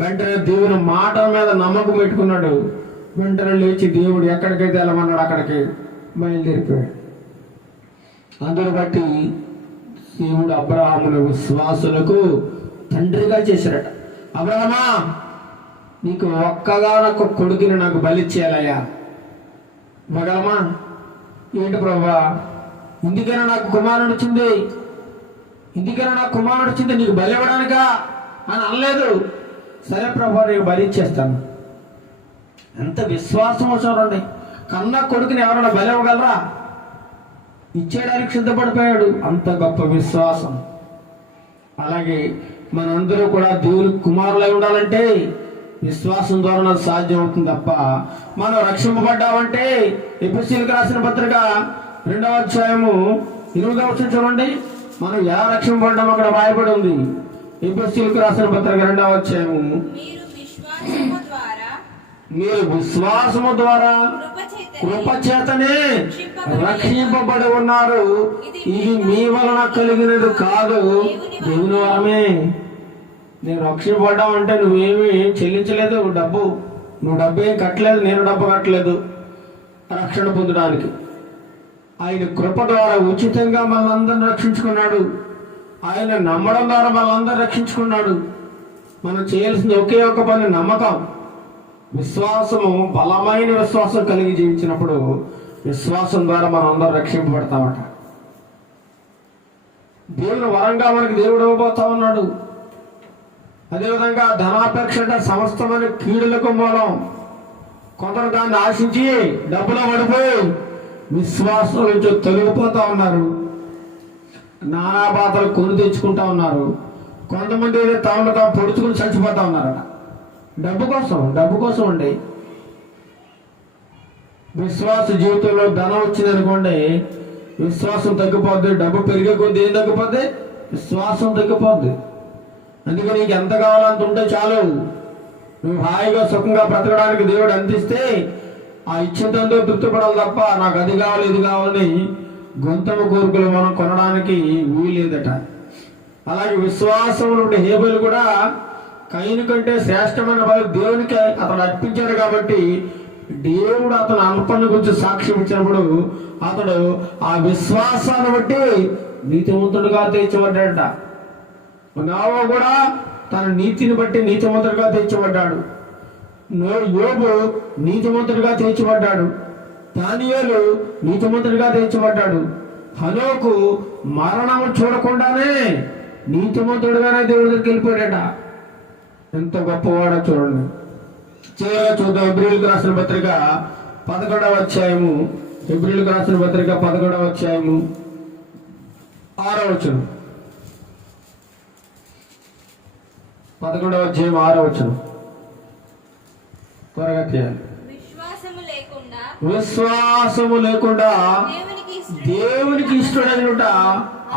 వెంటనే దేవుని మాట మీద నమ్మకం పెట్టుకున్నాడు. వెంటనే లేచి దేవుడు ఎక్కడికైతే వెళ్ళమన్నాడు అక్కడికి బయలుదేరిపోయాడు. అందును బట్టి దేవుడు అబ్రహామును విశ్వాసులకు తండ్రిగా చేశారట. అబ్రహమా, నీకు ఒక్కగానొక్క కొడుకుని నాకు బలిచ్చేయాలయ్యా, ఇవ్వగలమా? ఏంటి ప్రభా, ఇందుకైనా నాకు కుమారుడు వచ్చింది, నీకు బలి ఇవ్వడానికా అని అనలేదు. సరే ప్రభా, నేను బలి ఇచ్చేస్తాను. ఎంత విశ్వాసం చూడండి. కన్నా కొడుకుని ఎవరైనా బలి ఇవ్వగలరా? ఇచ్చేయడానికి సిద్ధపడిపోయాడు. అంత గొప్ప విశ్వాసం. అలాగే మనందరూ కూడా దేవుని కుమారులై ఉండాలంటే విశ్వాసం ద్వారా సాధ్యం అవుతుంది తప్ప మనం రక్షింపబడ్డామంటే ఎఫెసీయులకు రాసిన పత్రిక 2వ అధ్యాయము 8వ వచనం చూడండి. మనం ఎలా రక్షింపబడ్డాం అక్కడ రాయబడి ఉంది. ఎఫెసీయులకు రాసిన పత్రిక 2వ అధ్యాయము, మీరు విశ్వాసము ద్వారా కృపచేతనే రక్షింపబడి ఉన్నారు. ఇది మీ వలన కలిగినది కాదు, దేవుని వరమే. నేను రక్షింపబడ్డామంటే నువ్వేమి చెల్లించలేదు, నువ్వు డబ్బు ఏం కట్టలేదు, నేను డబ్బు కట్టలేదు రక్షణ పొందడానికి. ఆయన కృప ద్వారా ఉచితంగా మనల్ని రక్షించుకున్నాడు. ఆయన నమ్మడం ద్వారా మనల్ని రక్షించుకున్నాడు. మనం చేయాల్సింది ఒకే ఒక పని, నమ్మకం. విశ్వాసము, బలమైన విశ్వాసం కలిగి జీవించినప్పుడు విశ్వాసం ద్వారా మనం అందరూ రక్షింపబడతామట. దేవుని వరంగా మనకి దేవుడు ఇవ్వబోతా ఉన్నాడు. అదేవిధంగా ధనాపేక్ష సమస్తమైన కీడులకు మూలం. కొందరు దాన్ని ఆశించి డబ్బులో పడిపోయి విశ్వాసం నుంచి తొలగిపోతా ఉన్నారు. నానా బాధలు కొని తెచ్చుకుంటా ఉన్నారు. కొంతమంది అయితే తాము తాము పొడుచుకుని చచ్చిపోతా ఉన్నారట. డబ్బు కోసం అండి. విశ్వాస జీవితంలో ధనం వచ్చిందనుకోండి, విశ్వాసం తగ్గిపోద్ది. డబ్బు పెరిగే కొద్ది ఏం తగ్గిపోద్ది? విశ్వాసం తగ్గిపోద్ది. అందుకని నీకు ఎంత కావాలంత ఉంటే చాలు. నువ్వు హాయిగా సుఖంగా బ్రతకడానికి దేవుడు అందిస్తే ఆ ఇచ్చిందంతో తృప్తిపడాలి తప్ప నాకు అది కావాలి ఇది కావాలని గొంతమ కోరికలు మనం కొనడానికి వీలేదట. అలాగే విశ్వాసం నుండి హేబెలు కూడా కయీను కంటే శ్రేష్టమైన బలి దేవునికి అతను అర్పించాడు కాబట్టి దేవుడు అతను అర్పణ గురించి సాక్ష్యం ఇచ్చినప్పుడు అతడు ఆ విశ్వాసాన్ని బట్టి నీతిమంతుడుగా తీర్చబడ్డాడట. నోవా కూడా తన నీతిని బట్టి నీతిమంతుడిగా తీర్చబడ్డాడు. యోబు నీతిమంతుడిగా తీర్చబడ్డాడు. దానియేలు నీతిమంతుడిగా తీర్చబడ్డాడు. హనోకు మరణము చూడకుండానే నీతిమంతుడిగానే దేవుడి దగ్గరికి వెళ్ళిపోయాడట. ఎంత గొప్పవాడో చూడండి. చివరిగా చూద్దాం హెబ్రీయులకు రాసిన పత్రిక 11వ అధ్యాయము. హెబ్రీయులకు రాసిన పత్రిక 11వ అధ్యాయము 6వ వచనం. 11వ అధ్యాయం 6వ వచనం త్వరగా చేయాలి. విశ్వాసము లేకుండా దేవునికి ఇష్టడైనట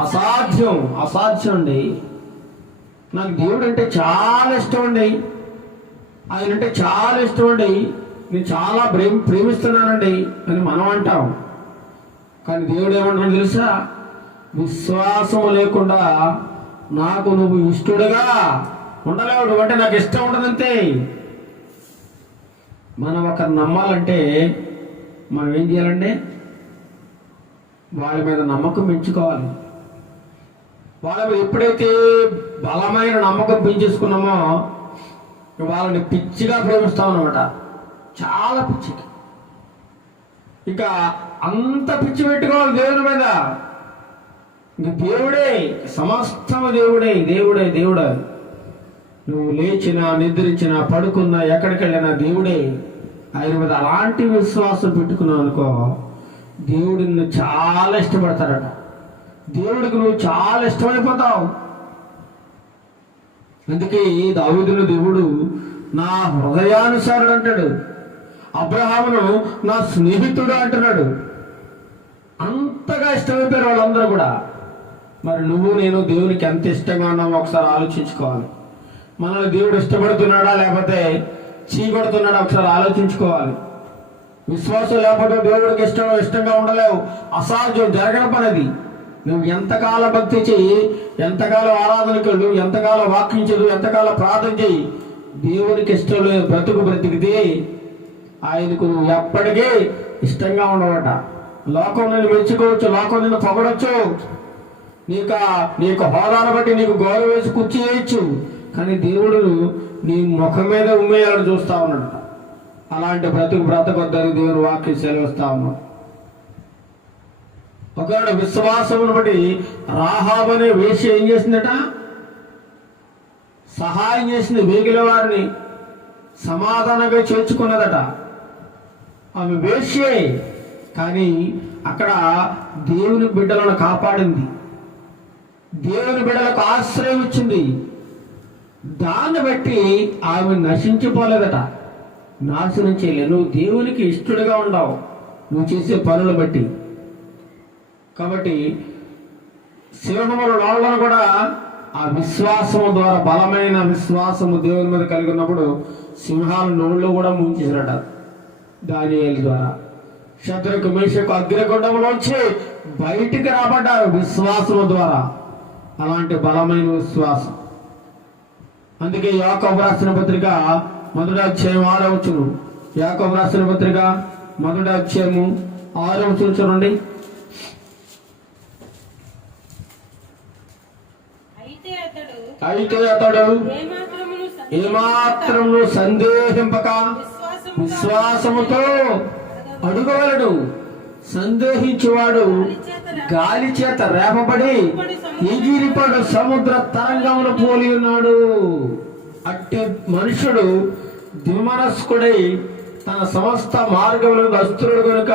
అసాధ్యం. అండి. నాకు దేవుడు అంటే చాలా ఇష్టం అండి. ఆయన అంటే చాలా ఇష్టం అండి. నేను చాలా ప్రేమిస్తున్నానండి అని మనం అంటాం. కానీ దేవుడు ఏమంటాడు తెలుసా? విశ్వాసము లేకుండా నాకు నువ్వు ఇష్టడుగా ఉండలేవు. అంటే నాకు ఇష్టం ఉండదంతే. మనం ఒకరు నమ్మాలంటే మనం ఏం చేయాలంటే వాళ్ళ మీద నమ్మకం పెంచుకోవాలి. వాళ్ళ మీద ఎప్పుడైతే బలమైన నమ్మకం పెంచేసుకున్నామో వాళ్ళని పిచ్చిగా ప్రేమిస్తామన్నమాట. చాలా పిచ్చిగా. ఇక అంత పిచ్చి పెట్టుకోవాలి దేవుని మీద. ఇంక దేవుడే సమస్తము. దేవుడే. నువ్వు లేచినా నిద్రించినా పడుకున్నా ఎక్కడికి వెళ్ళినా దేవుడే. ఆయన మీద అలాంటి విశ్వాసం పెట్టుకున్నావు అనుకో, దేవుడు నిన్ను చాలా ఇష్టపడతాడట. దేవుడికి నువ్వు చాలా ఇష్టమైపోతావు. అందుకే దావీదును దేవుడు నా హృదయానుసారుడు అంటాడు. అబ్రహామును నా స్నేహితుడు అంటున్నాడు. అంతగా ఇష్టమైపోయారు వాళ్ళందరూ కూడా. మరి నువ్వు నేను దేవునికి ఎంత ఇష్టంగా ఉన్నామో ఒకసారి ఆలోచించుకోవాలి. మనల్ని దేవుడు ఇష్టపడుతున్నాడా లేకపోతే చీకొడుతున్నాడా ఒకసారి ఆలోచించుకోవాలి. విశ్వాసం లేకపోతే దేవుడికి ఇష్టంగా ఉండలేవు. అసాధ్యం, జరగని పనిది. నువ్వు ఎంతకాలం భక్తి చెయ్యి, ఎంతకాలం ఆరాధనకు వెళ్ళు, ఎంతకాలం వాక్యం చదువు, ఎంతకాలం ప్రార్థన చెయ్యి, దేవునికి ఇష్టం లేదు బ్రతికితే ఆయనకు నువ్వు ఎప్పటికీ ఇష్టంగా ఉండవట. లోకం నిన్ను మెచ్చుకోవచ్చు, లోకం నిన్ను పొగడొచ్చు, నీకు హోదాను బట్టి నీకు గౌరవ వేసి కుర్చీ వేయచ్చు. కానీ దేవుడు నీ ముఖం మీద ఉమ్మేయాలని చూస్తా ఉన్నాడు. అలాంటి బ్రతకొద్దని దేవుని వాక్యం సెలవిస్తా ఉన్నాడు. ఒకవేళ విశ్వాసమును బట్టి రాహాబు అనే వేశ్య ఏం చేసిందట? సహాయం చేసింది. వేగిల వారిని సమాధానంగా చేర్చుకున్నదట. ఆమె వేశ్యే, కానీ అక్కడ దేవుని బిడ్డలను కాపాడింది. దేవుని బిడ్డలకు ఆశ్రయం ఇచ్చింది. దాన్ని బట్టి ఆమె నశించిపోలేదట, నాశనం చేయలేదు. నువ్వు దేవునికి ఇష్టడుగా ఉండవు నువ్వు చేసే పనులు బట్టి. కాబట్టి సింహముల నోళ్లను కూడా ఆ విశ్వాసము ద్వారా, బలమైన విశ్వాసము దేవుని మీద కలిగి ఉన్నప్పుడు సింహాల నోళ్ళు కూడా ముంచేసారట. దానియేలు ద్వారా శత్రుకు మేషకు అగ్నిగుండంలోంచి బయటికి రాబడ్డారు విశ్వాసము ద్వారా. అలాంటి బలమైన విశ్వాసం. అందుకే యాకోబు రాసిన పత్రిక 1వ అధ్యాయం 6వ వచనం. యాకోబు రాసిన పత్రిక 1వ అధ్యాయము 6వ వచనం చూడండి. అయితే అతడు ఏమాత్రము సందేహింపక విశ్వాసముతో అడుగవలడు. సందేహించువాడు గాలి చేత రేపబడి ఎగిరిపడు సముద్ర తరంగమును పోలి ఉన్నాడు. అట్టి మనుషుడు దిమనస్కుడై తన సమస్త మార్గములను అస్తురుడు కనుక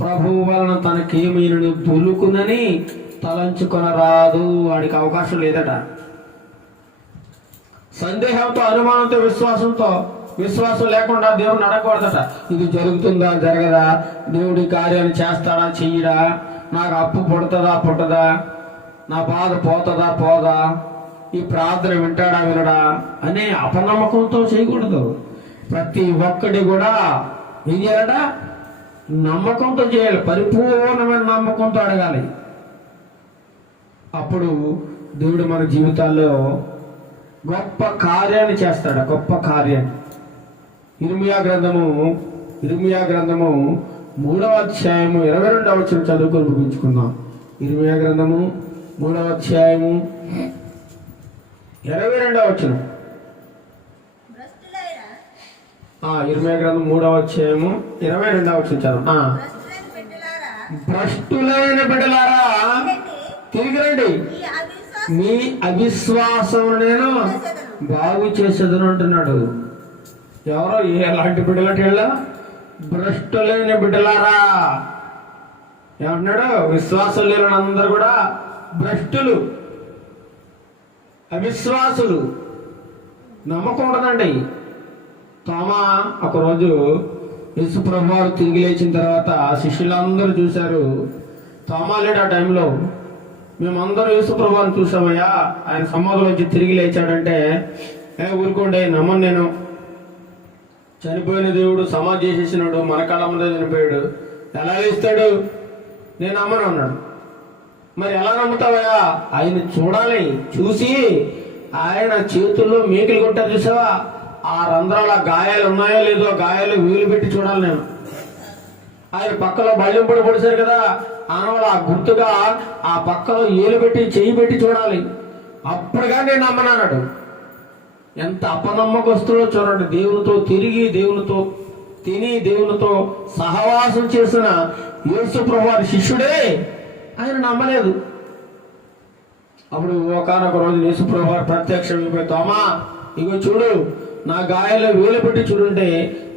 ప్రభువు వలన తనకేమైనా దొరుకునని తలంచుకొనరాదు, వాడికి అవకాశం లేదట. సందేహంతో, అనుమానంతో, విశ్వాసం లేకుండా దేవుడిని అడగకూడదట. ఇది జరుగుతుందా జరగదా, దేవుడి కార్యాన్ని చేస్తాడా చెయ్యడా, నాకు అప్పు పుట్టదా, నా బాధ పోతుందా పోదా, ఈ ప్రార్థన వింటాడా వినడా అనే అపనమ్మకంతో చేయకూడదు. ప్రతి ఒక్కటి కూడా ఏం చేయాలట? నమ్మకంతో చేయాలి, పరిపూర్ణమైన నమ్మకంతో అడగాలి. అప్పుడు దేవుడు మన జీవితాల్లో గొప్ప కార్యాన్ని చేస్తాడు, గొప్ప కార్యాన్ని. ఇర్మియా గ్రంథము 3వ అధ్యాయము 22వ వచనం చదువుకొని ముగించుకుందాం. ఇర్మియా గ్రంథము 3వ అధ్యాయము 22వ వచనం. ఇర్మియా గ్రంథం 3వ అధ్యాయము 22వ వచనం చదువు. భ్రష్టులైన బిడ్డలారా తిరిగి రండి, మీ అవిశ్వాసం నేను బాగు చేసేదని అంటున్నాడు. ఎవరో ఎలాంటి బిడ్డలంటే భ్రష్టులైన బిడ్డలారా ఏమంటున్నాడు? విశ్వాసం లేని అందరూ కూడా భ్రష్టులు, అవిశ్వాసులు, నమ్మకం ఉండదండి. తోమా ఒకరోజు యేసు ప్రభువారు తిరిగి లేచిన తర్వాత శిష్యులందరూ చూశారు. తోమా లేడు ఆ టైంలో. మేమందరూ యేసు ప్రభువారిని చూసామయ్యా, ఆయన సమాధిలో వచ్చి తిరిగి లేచాడంటే ఊరుకోండి, నమ్మను నేను, చనిపోయిన దేవుడు సమాధి చేసేసినాడు, మన కళ్ళ ముందే చనిపోయాడు, ఎలా లేస్తాడు, నేను నమ్మను అన్నాడు. మరి ఎలా నమ్ముతావయ్యా? ఆయన చూడాలి, చూసి ఆయన చేతుల్లో మేకులు కొట్టారు చూసావా, ఆ రంధ్రాల గాయాలు ఉన్నాయో లేదో, గాయాలు వీలు పెట్టి చూడాలి నేను. ఆయన పక్కలో బళ్ళెంపడి పొడిచారు కదా, ఆనవాళ్ళు ఆ గుర్తుగా ఆ పక్కలో ఏలు పెట్టి చెయ్యి పెట్టి చూడాలి, అప్పుడుగా నేను నమ్మనన్నాడు. ఎంత అపనమ్మకస్తులో చూడండి. దేవునితో తిరిగి, దేవునితో తిని, దేవునితో సహవాసం చేసిన యేసు ప్రభువారి శిష్యుడే ఆయన నమ్మలేదు. అప్పుడు ఒకానొక రోజు యేసు ప్రభువారు ప్రత్యక్షమైపోయి, తోమా ఇగో చూడు, నా గాయాల్లో వేలు పెట్టి చూడుంటే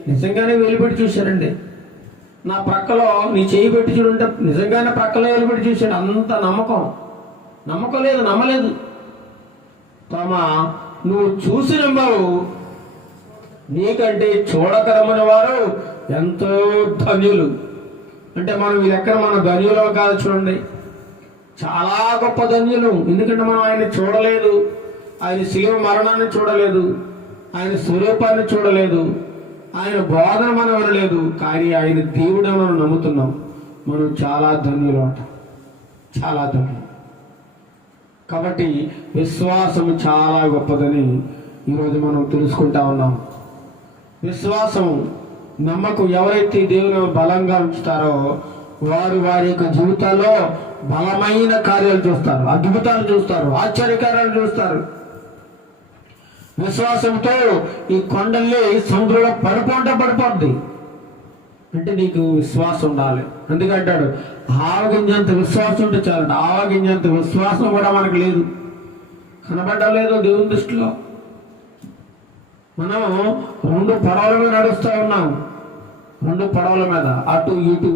నిజంగానే వేలు పెట్టి చూశారండి. నా ప్రక్కలో నీ చేయి పెట్టి చూడుంటే నిజంగానే ప్రక్కలో వేలు పెట్టి చూశాడు. అంత నమ్మకం లేదు, నమ్మలేదు. తోమా, నువ్వు చూసి నమ్మావు, నీకంటే చూడకరమని వారు ఎంతో ధన్యులు. అంటే మనం ఈ లెక్కన మన ధన్యులో కాదు చూడండి, చాలా గొప్ప ధన్యులు. ఎందుకంటే మనం ఆయన చూడలేదు, ఆయన శిలువ మరణాన్ని చూడలేదు, ఆయన స్వరూపాన్ని చూడలేదు, ఆయన బోధన మనం వినలేదు, కానీ ఆయన దేవుడే మనం నమ్ముతున్నాం. మనం చాలా ధన్యులు అంట, చాలా ధన్యులు. కాబట్టి విశ్వాసం చాలా గొప్పదని ఈరోజు మనం తెలుసుకుంటా ఉన్నాం. విశ్వాసం, నమ్మకం ఎవరైతే దేవుని బలంగా ఉంచుతారో వారు వారి యొక్క జీవితాల్లో బలమైన కార్యాలు చూస్తారు, అద్భుతాలు చూస్తారు, ఆశ్చర్యకార్యాలు చూస్తారు. విశ్వాసంతో ఈ కొండల్ని సముద్రంలో పడిపోద్ది. అంటే నీకు విశ్వాసం ఉండాలి. అందుకంటాడు ఆవగింజంత విశ్వాసం ఉంటే చాలంట. ఆవగింజంత విశ్వాసం కూడా మనకు లేదు, కనబడలేదు దేవుని దృష్టిలో. మనం 2 పడవల మీద నడుస్తూ ఉన్నాం, 2 పడవల మీద అటు ఇటు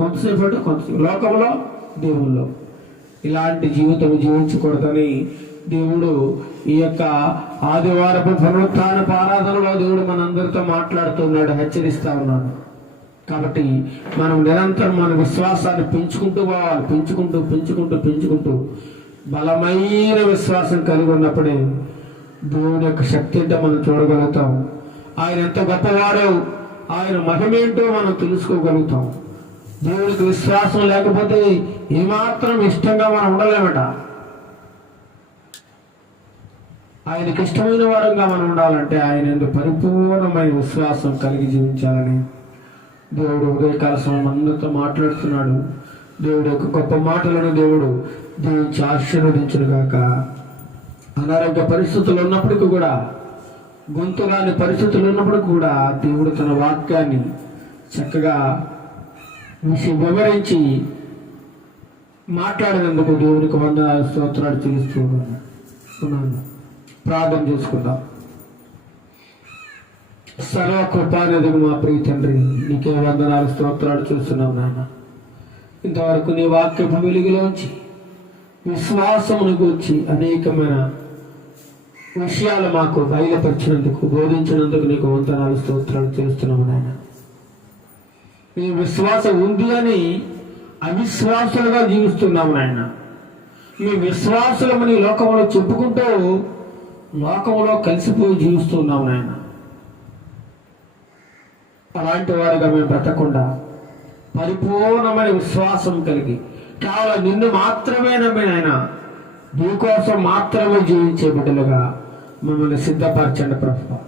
కొంతసేపు లోకంలో దేవుల్లో. ఇలాంటి జీవితం జీవించకూడదని దేవుడు ఈ యొక్క ఆదివారపు పునరుత్థానపు ఆరాధనలో దేవుడు మనందరితో మాట్లాడుతున్నాడు, హెచ్చరిస్తా ఉన్నాడు. కాబట్టి మనం నిరంతరం మన విశ్వాసాన్ని పెంచుకుంటూ పోవాలి. పెంచుకుంటూ బలమైన విశ్వాసం కలిగి ఉన్నప్పుడే దేవుని యొక్క శక్తి ఏంటో మనం చూడగలుగుతాం. ఆయన ఎంత గొప్పవాడో, ఆయన మహిమేంటో మనం తెలుసుకోగలుగుతాం. దేవునికి విశ్వాసం లేకపోతే ఏమాత్రం ఇష్టంగా మనం ఉండలేమట. ఆయనకి ఇష్టమైన వారంగా మనం ఉండాలంటే ఆయన ఎందుకు పరిపూర్ణమైన విశ్వాసం కలిగి జీవించాలని దేవుడు ఉదయకాల సమయం అందరితో మాట్లాడుతున్నాడు. దేవుడు యొక్క గొప్ప మాటలను దేవుడు దీవించి ఆశీర్వదించును గాక. అనారోగ్య పరిస్థితులు ఉన్నప్పటికీ కూడా, గొంతురాని పరిస్థితులు ఉన్నప్పటికీ కూడా దేవుడు తన వాక్యాన్ని చక్కగా వివరించి మాట్లాడినందుకు దేవునికి వందనాలు స్తోత్రాలు చెల్లిస్తూ ఉన్నాను. ప్రార్థన చేసుకుందాం. సర్వకృపానిధికి మా ప్రియ తండ్రి, నీకే వందనాలు స్తోత్రాలు చూస్తున్నాం నాన్న. ఇంతవరకు నీ వాక్యపు వెలుగులోంచి విశ్వాసమును గూర్చి అనేకమైన విషయాలు మాకు బయలుపరిచినందుకు, బోధించినందుకు నీకు వందనాలు, స్తోత్రాలు చేస్తున్నాము నాయన. నీ విశ్వాసం ఉంది అని అవిశ్వాసులుగా జీవిస్తున్నాము నాయన. మీ విశ్వాసులమని లోకంలో చెప్పుకుంటూ లోకంలో కలిసిపోయి జీవిస్తున్నాము నాయన. అలాంటి వారిగా మేము బ్రతకుండా పరిపూర్ణమైన విశ్వాసం కలిగి కేవలం నిన్ను మాత్రమే నమ్మి నాయన, నీకోసం మాత్రమే జీవించే బిడ్డలుగా మమ్మల్ని సిద్ధపరచండి ప్రభువా.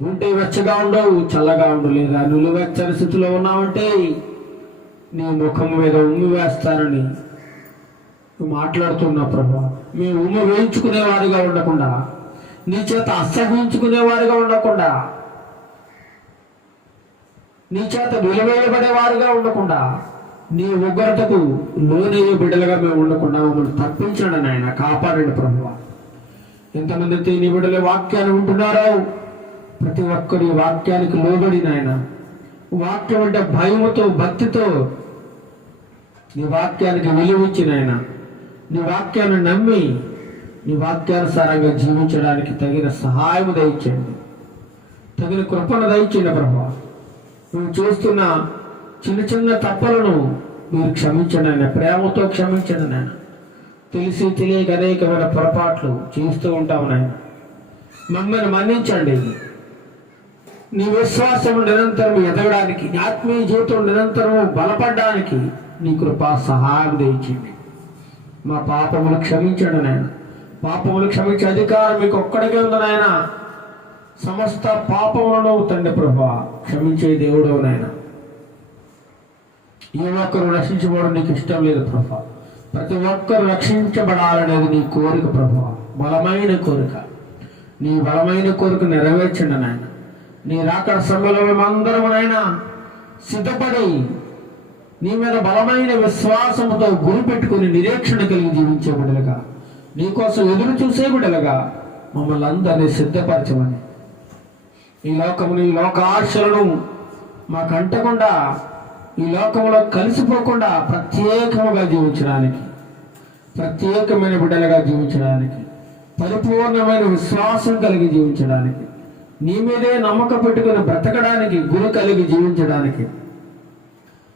ఉంటే వెచ్చగా ఉండవు, చల్లగా ఉండు, లేదా నిలువెచ్చని స్థితిలో ఉన్నావంటే నీ ముఖం మీద ఉమ్మి వేస్తానని నువ్వు మాట్లాడుతున్నా ప్రభువా. మేము ఉమ్మి వేయించుకునేవారిగా ఉండకుండా, నీ చేత అసహించుకునేవారిగా ఉండకుండా, నీ చేత విలువేయబడేవారుగా ఉండకుండా, నీ ఉగ్రతకు లోనయ్యే బిడ్డలుగా మేము ఉండకుండా మమ్మల్ని తప్పించండి నాయన, కాపాడండి ప్రభువా. ఎంతమంది నీ బిడ్డల వాక్యాన్ని ఉంటున్నారో ప్రతి ఒక్కరి వాక్యానికి లోబడి నాయన, వాక్యం అంటే భయముతో భక్తితో నీ వాక్యానికి విలువించి నాయన, నీ వాక్యాన్ని నమ్మి నీ వాక్యానుసారంగా జీవించడానికి తగిన సహాయం దయచేయండి, తగిన కృపను దయచేయండి ప్రభువా. నువ్వు చూస్తున్న చిన్న చిన్న తప్పులను మీరు క్షమించండి ఆయన, ప్రేమతో క్షమించండి నాయన. తెలిసి తెలియక అనేకమైన పొరపాట్లు చేస్తూ ఉంటాము నాయన, మమ్మల్ని మన్నించండి. నీ విశ్వాసం నిరంతరం ఎదగడానికి, నీ ఆత్మీయ జీవితం నిరంతరం బలపడడానికి నీ కృపా సహాయం దయచేయండి. మా పాపములు క్షమించండి నాయన. పాపములు క్షమించే అధికారం మీకు ఒక్కడికే ఉంది నాయన. సమస్త పాపములను తండ్రి ప్రభువా క్షమించే దేవుడు నాయన. ఏ ఒక్కరు రక్షించబడడం నీకు ఇష్టం లేదు ప్రభువా. ప్రతి ఒక్కరు రక్షించబడాలనేది నీ కోరిక ప్రభువా, బలమైన కోరిక. నీ బలమైన కోరిక నెరవేర్చండి నాయన. నీ రాకడ సమయంలో మేమందరం నాయన సిద్ధపడి నీ మీద బలమైన విశ్వాసముతో గురి పెట్టుకుని నిరీక్షణ కలిగి జీవించే బిడ్డలుగా, నీకోసం ఎదురు చూసే బిడ్డలుగా మమ్మల్ని అందరినీ సిద్ధపరచమని, ఈ లోకమును, ఈ లోక ఆశలను మాకు అంటకుండా, ఈ లోకంలో కలిసిపోకుండా ప్రత్యేకముగా జీవించడానికి, ప్రత్యేకమైన బిడ్డలుగా జీవించడానికి, పరిపూర్ణమైన విశ్వాసం కలిగి జీవించడానికి, నీ మీదే నమ్మకం పెట్టుకుని బ్రతకడానికి, గురి కలిగి జీవించడానికి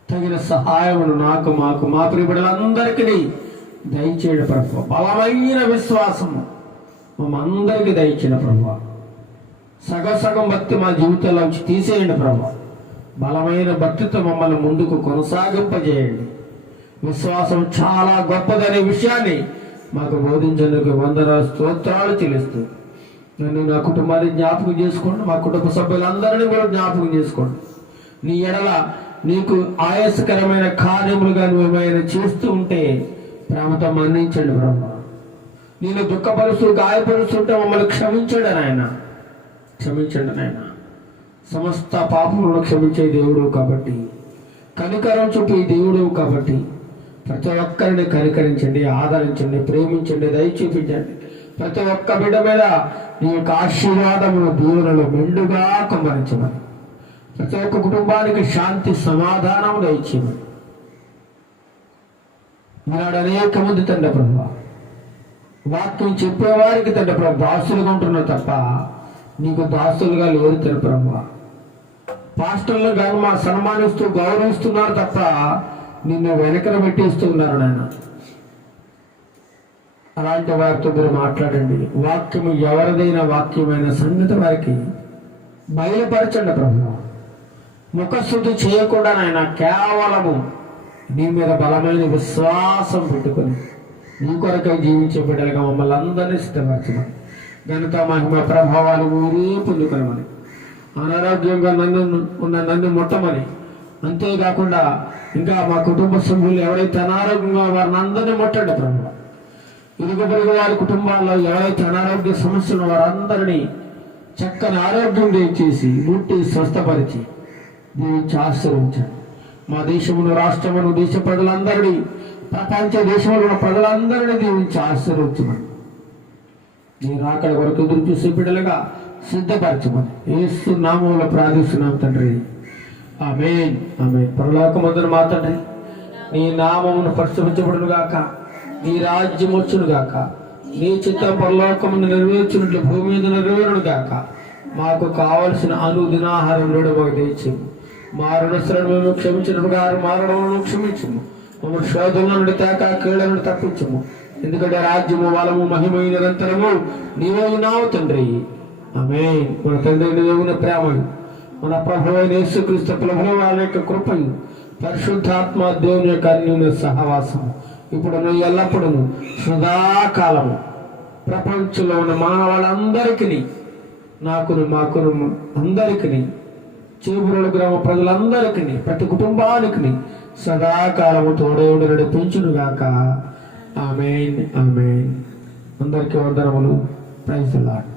తగిన సహాయమును నాకు, మాకు, మా ప్రియ బిడ్డలందరికీ దయచేయడం ప్రభువా. బలమైన విశ్వాసము మమ్మందరికీ దయచేయండి ప్రభువా. సగం భక్తి మా జీవితంలోంచి తీసేయండి ప్రభువా. బలమైన భక్తితో మమ్మల్ని ముందుకు కొనసాగింపజేయండి. విశ్వాసం చాలా గొప్పదనే విషయాన్ని మాకు బోధించేందుకు వందనాలు, స్తోత్రాలు చెల్లిస్తూ నన్ను, నా కుటుంబాన్ని జ్ఞాపకం చేసుకోండి. మా కుటుంబ సభ్యులందరినీ కూడా జ్ఞాపకం చేసుకోండి. నీ ఎడల నీకు ఆయాసకరమైన కార్యములుగా నువ్వు ఏమైనా చేస్తూ ఉంటే ప్రేమతో మన్నించండి బ్రహ్మ. నేను దుఃఖపరుస్తూ గాయపరుస్తుంటే మమ్మల్ని క్షమించండి నాయన, క్షమించండి నాయన. సమస్త పాపములను క్షమించే దేవుడు కాబట్టి, కనికరం చూపే దేవుడు కాబట్టి ప్రతి ఒక్కరిని కనికరించండి, ఆదరించండి, ప్రేమించండి, దయ చూపించండి. ప్రతి ఒక్క బిడ్డ మీద నీ యొక్క ఆశీర్వాదములు, దీవెనలు మెండుగా కుమ్మరించమని, ప్రతి ఒక్క కుటుంబానికి శాంతి సమాధానం దయచేయమని. ఈనాడు అనేక మంది తండ్రి ప్రభు వాక్యం చెప్పేవారికి తండ్రి ప్రభు దాసులుగా ఉంటున్నారు తప్ప నీకు దాసులుగా లేరు తండ్రి ప్రభు. పాస్టర్లు కానీ మా సన్మానిస్తూ గౌరవిస్తున్నారు తప్ప నిన్ను వెనకన పెట్టిస్తూ ఉన్నారు నాయన. అలాంటి వారితో మీరు మాట్లాడండి. వాక్యము ఎవరిదైనా వాక్యమైన సంగతి వారికి బయలుపరచండి ప్రభు. ముఖస్థుతి చేయకుండా నాయన కేవలము నీ మీద బలమైన విశ్వాసం పెట్టుకొని నీ కొరకై జీవించే బిడ్డలుగా మమ్మల్ని అందరినీ సిద్ధపరచమని, ఘనత మహిమ ప్రభావాలు ఊరే పొందుకొనమని, అనారోగ్యంగా నన్ను ముట్టమని, అంతేకాకుండా ఇంకా మా కుటుంబ సభ్యులు ఎవరైతే అనారోగ్యంగా వారిని అందరినీ ముట్టండి ప్రభు. ఇరుగు పొరుగు వారి కుటుంబాల్లో ఎవరైతే అనారోగ్య సమస్యలు వారందరినీ చక్కని ఆరోగ్యం దయచేసి ముట్టి స్వస్థపరిచి దీవించి ఆశీర్వదించండి. మా దేశమును, రాష్ట్రమును, దేశ ప్రజలందరినీ, ప్రపంచ దేశంలో ఉన్న ప్రజలందరినీ దీవించి ఆశీర్వదించమని, నీ రాకడ వరకు ఎదురు చూసే బిడ్డలుగా సిద్ధపరచమని యేసు నామములో ప్రార్థిస్తున్నాం తండ్రి, ఆమేన్. ఆమేన్. పరలోకమందున మా తండ్రి, నీ నామమును పరిశుభించబడును గాక, నీ రాజ్యం వచ్చును గాక, నీ చిత్తం పరలోకమును నెరవేర్చినట్లు భూమి మీద నెరవేరును గాక. మాకు కావలసిన అనుదినాహారం మాకు దయచేము. మా రుణస్థులను మేము క్షమించినట్టుగా మా రుణములను క్షమించము. మమ్మల్ని శోధనల నుండి తేక కీళ్ల నుండి తప్పించము. ఎందుకంటే రాజ్యము బలము మహిమ నిరంతరము నీవే ఉన్నావు తండ్రి. ఆమేన్. మన తండ్రి దేవుని ప్రేమయు, మన ప్రభువైన యేసుక్రీస్తు ప్రభువు వారి యొక్క కృపయు, పరిశుద్ధాత్మ దేవుని యొక్క అన్యోన్య సహవాసం ఇప్పుడు ఎల్లప్పుడూ సదాకాలము ప్రపంచంలో ఉన్న మానవాళ్ళందరికీ, మాకును అందరికీ, చేబురుల గ్రామ ప్రజలందరికీ, ప్రతి కుటుంబానికి సదాకాలము తోడేవుడు నడిపించును గాక. ఆమేన్. ఆమేన్. అందరికీ వందనములు. Praise the lord.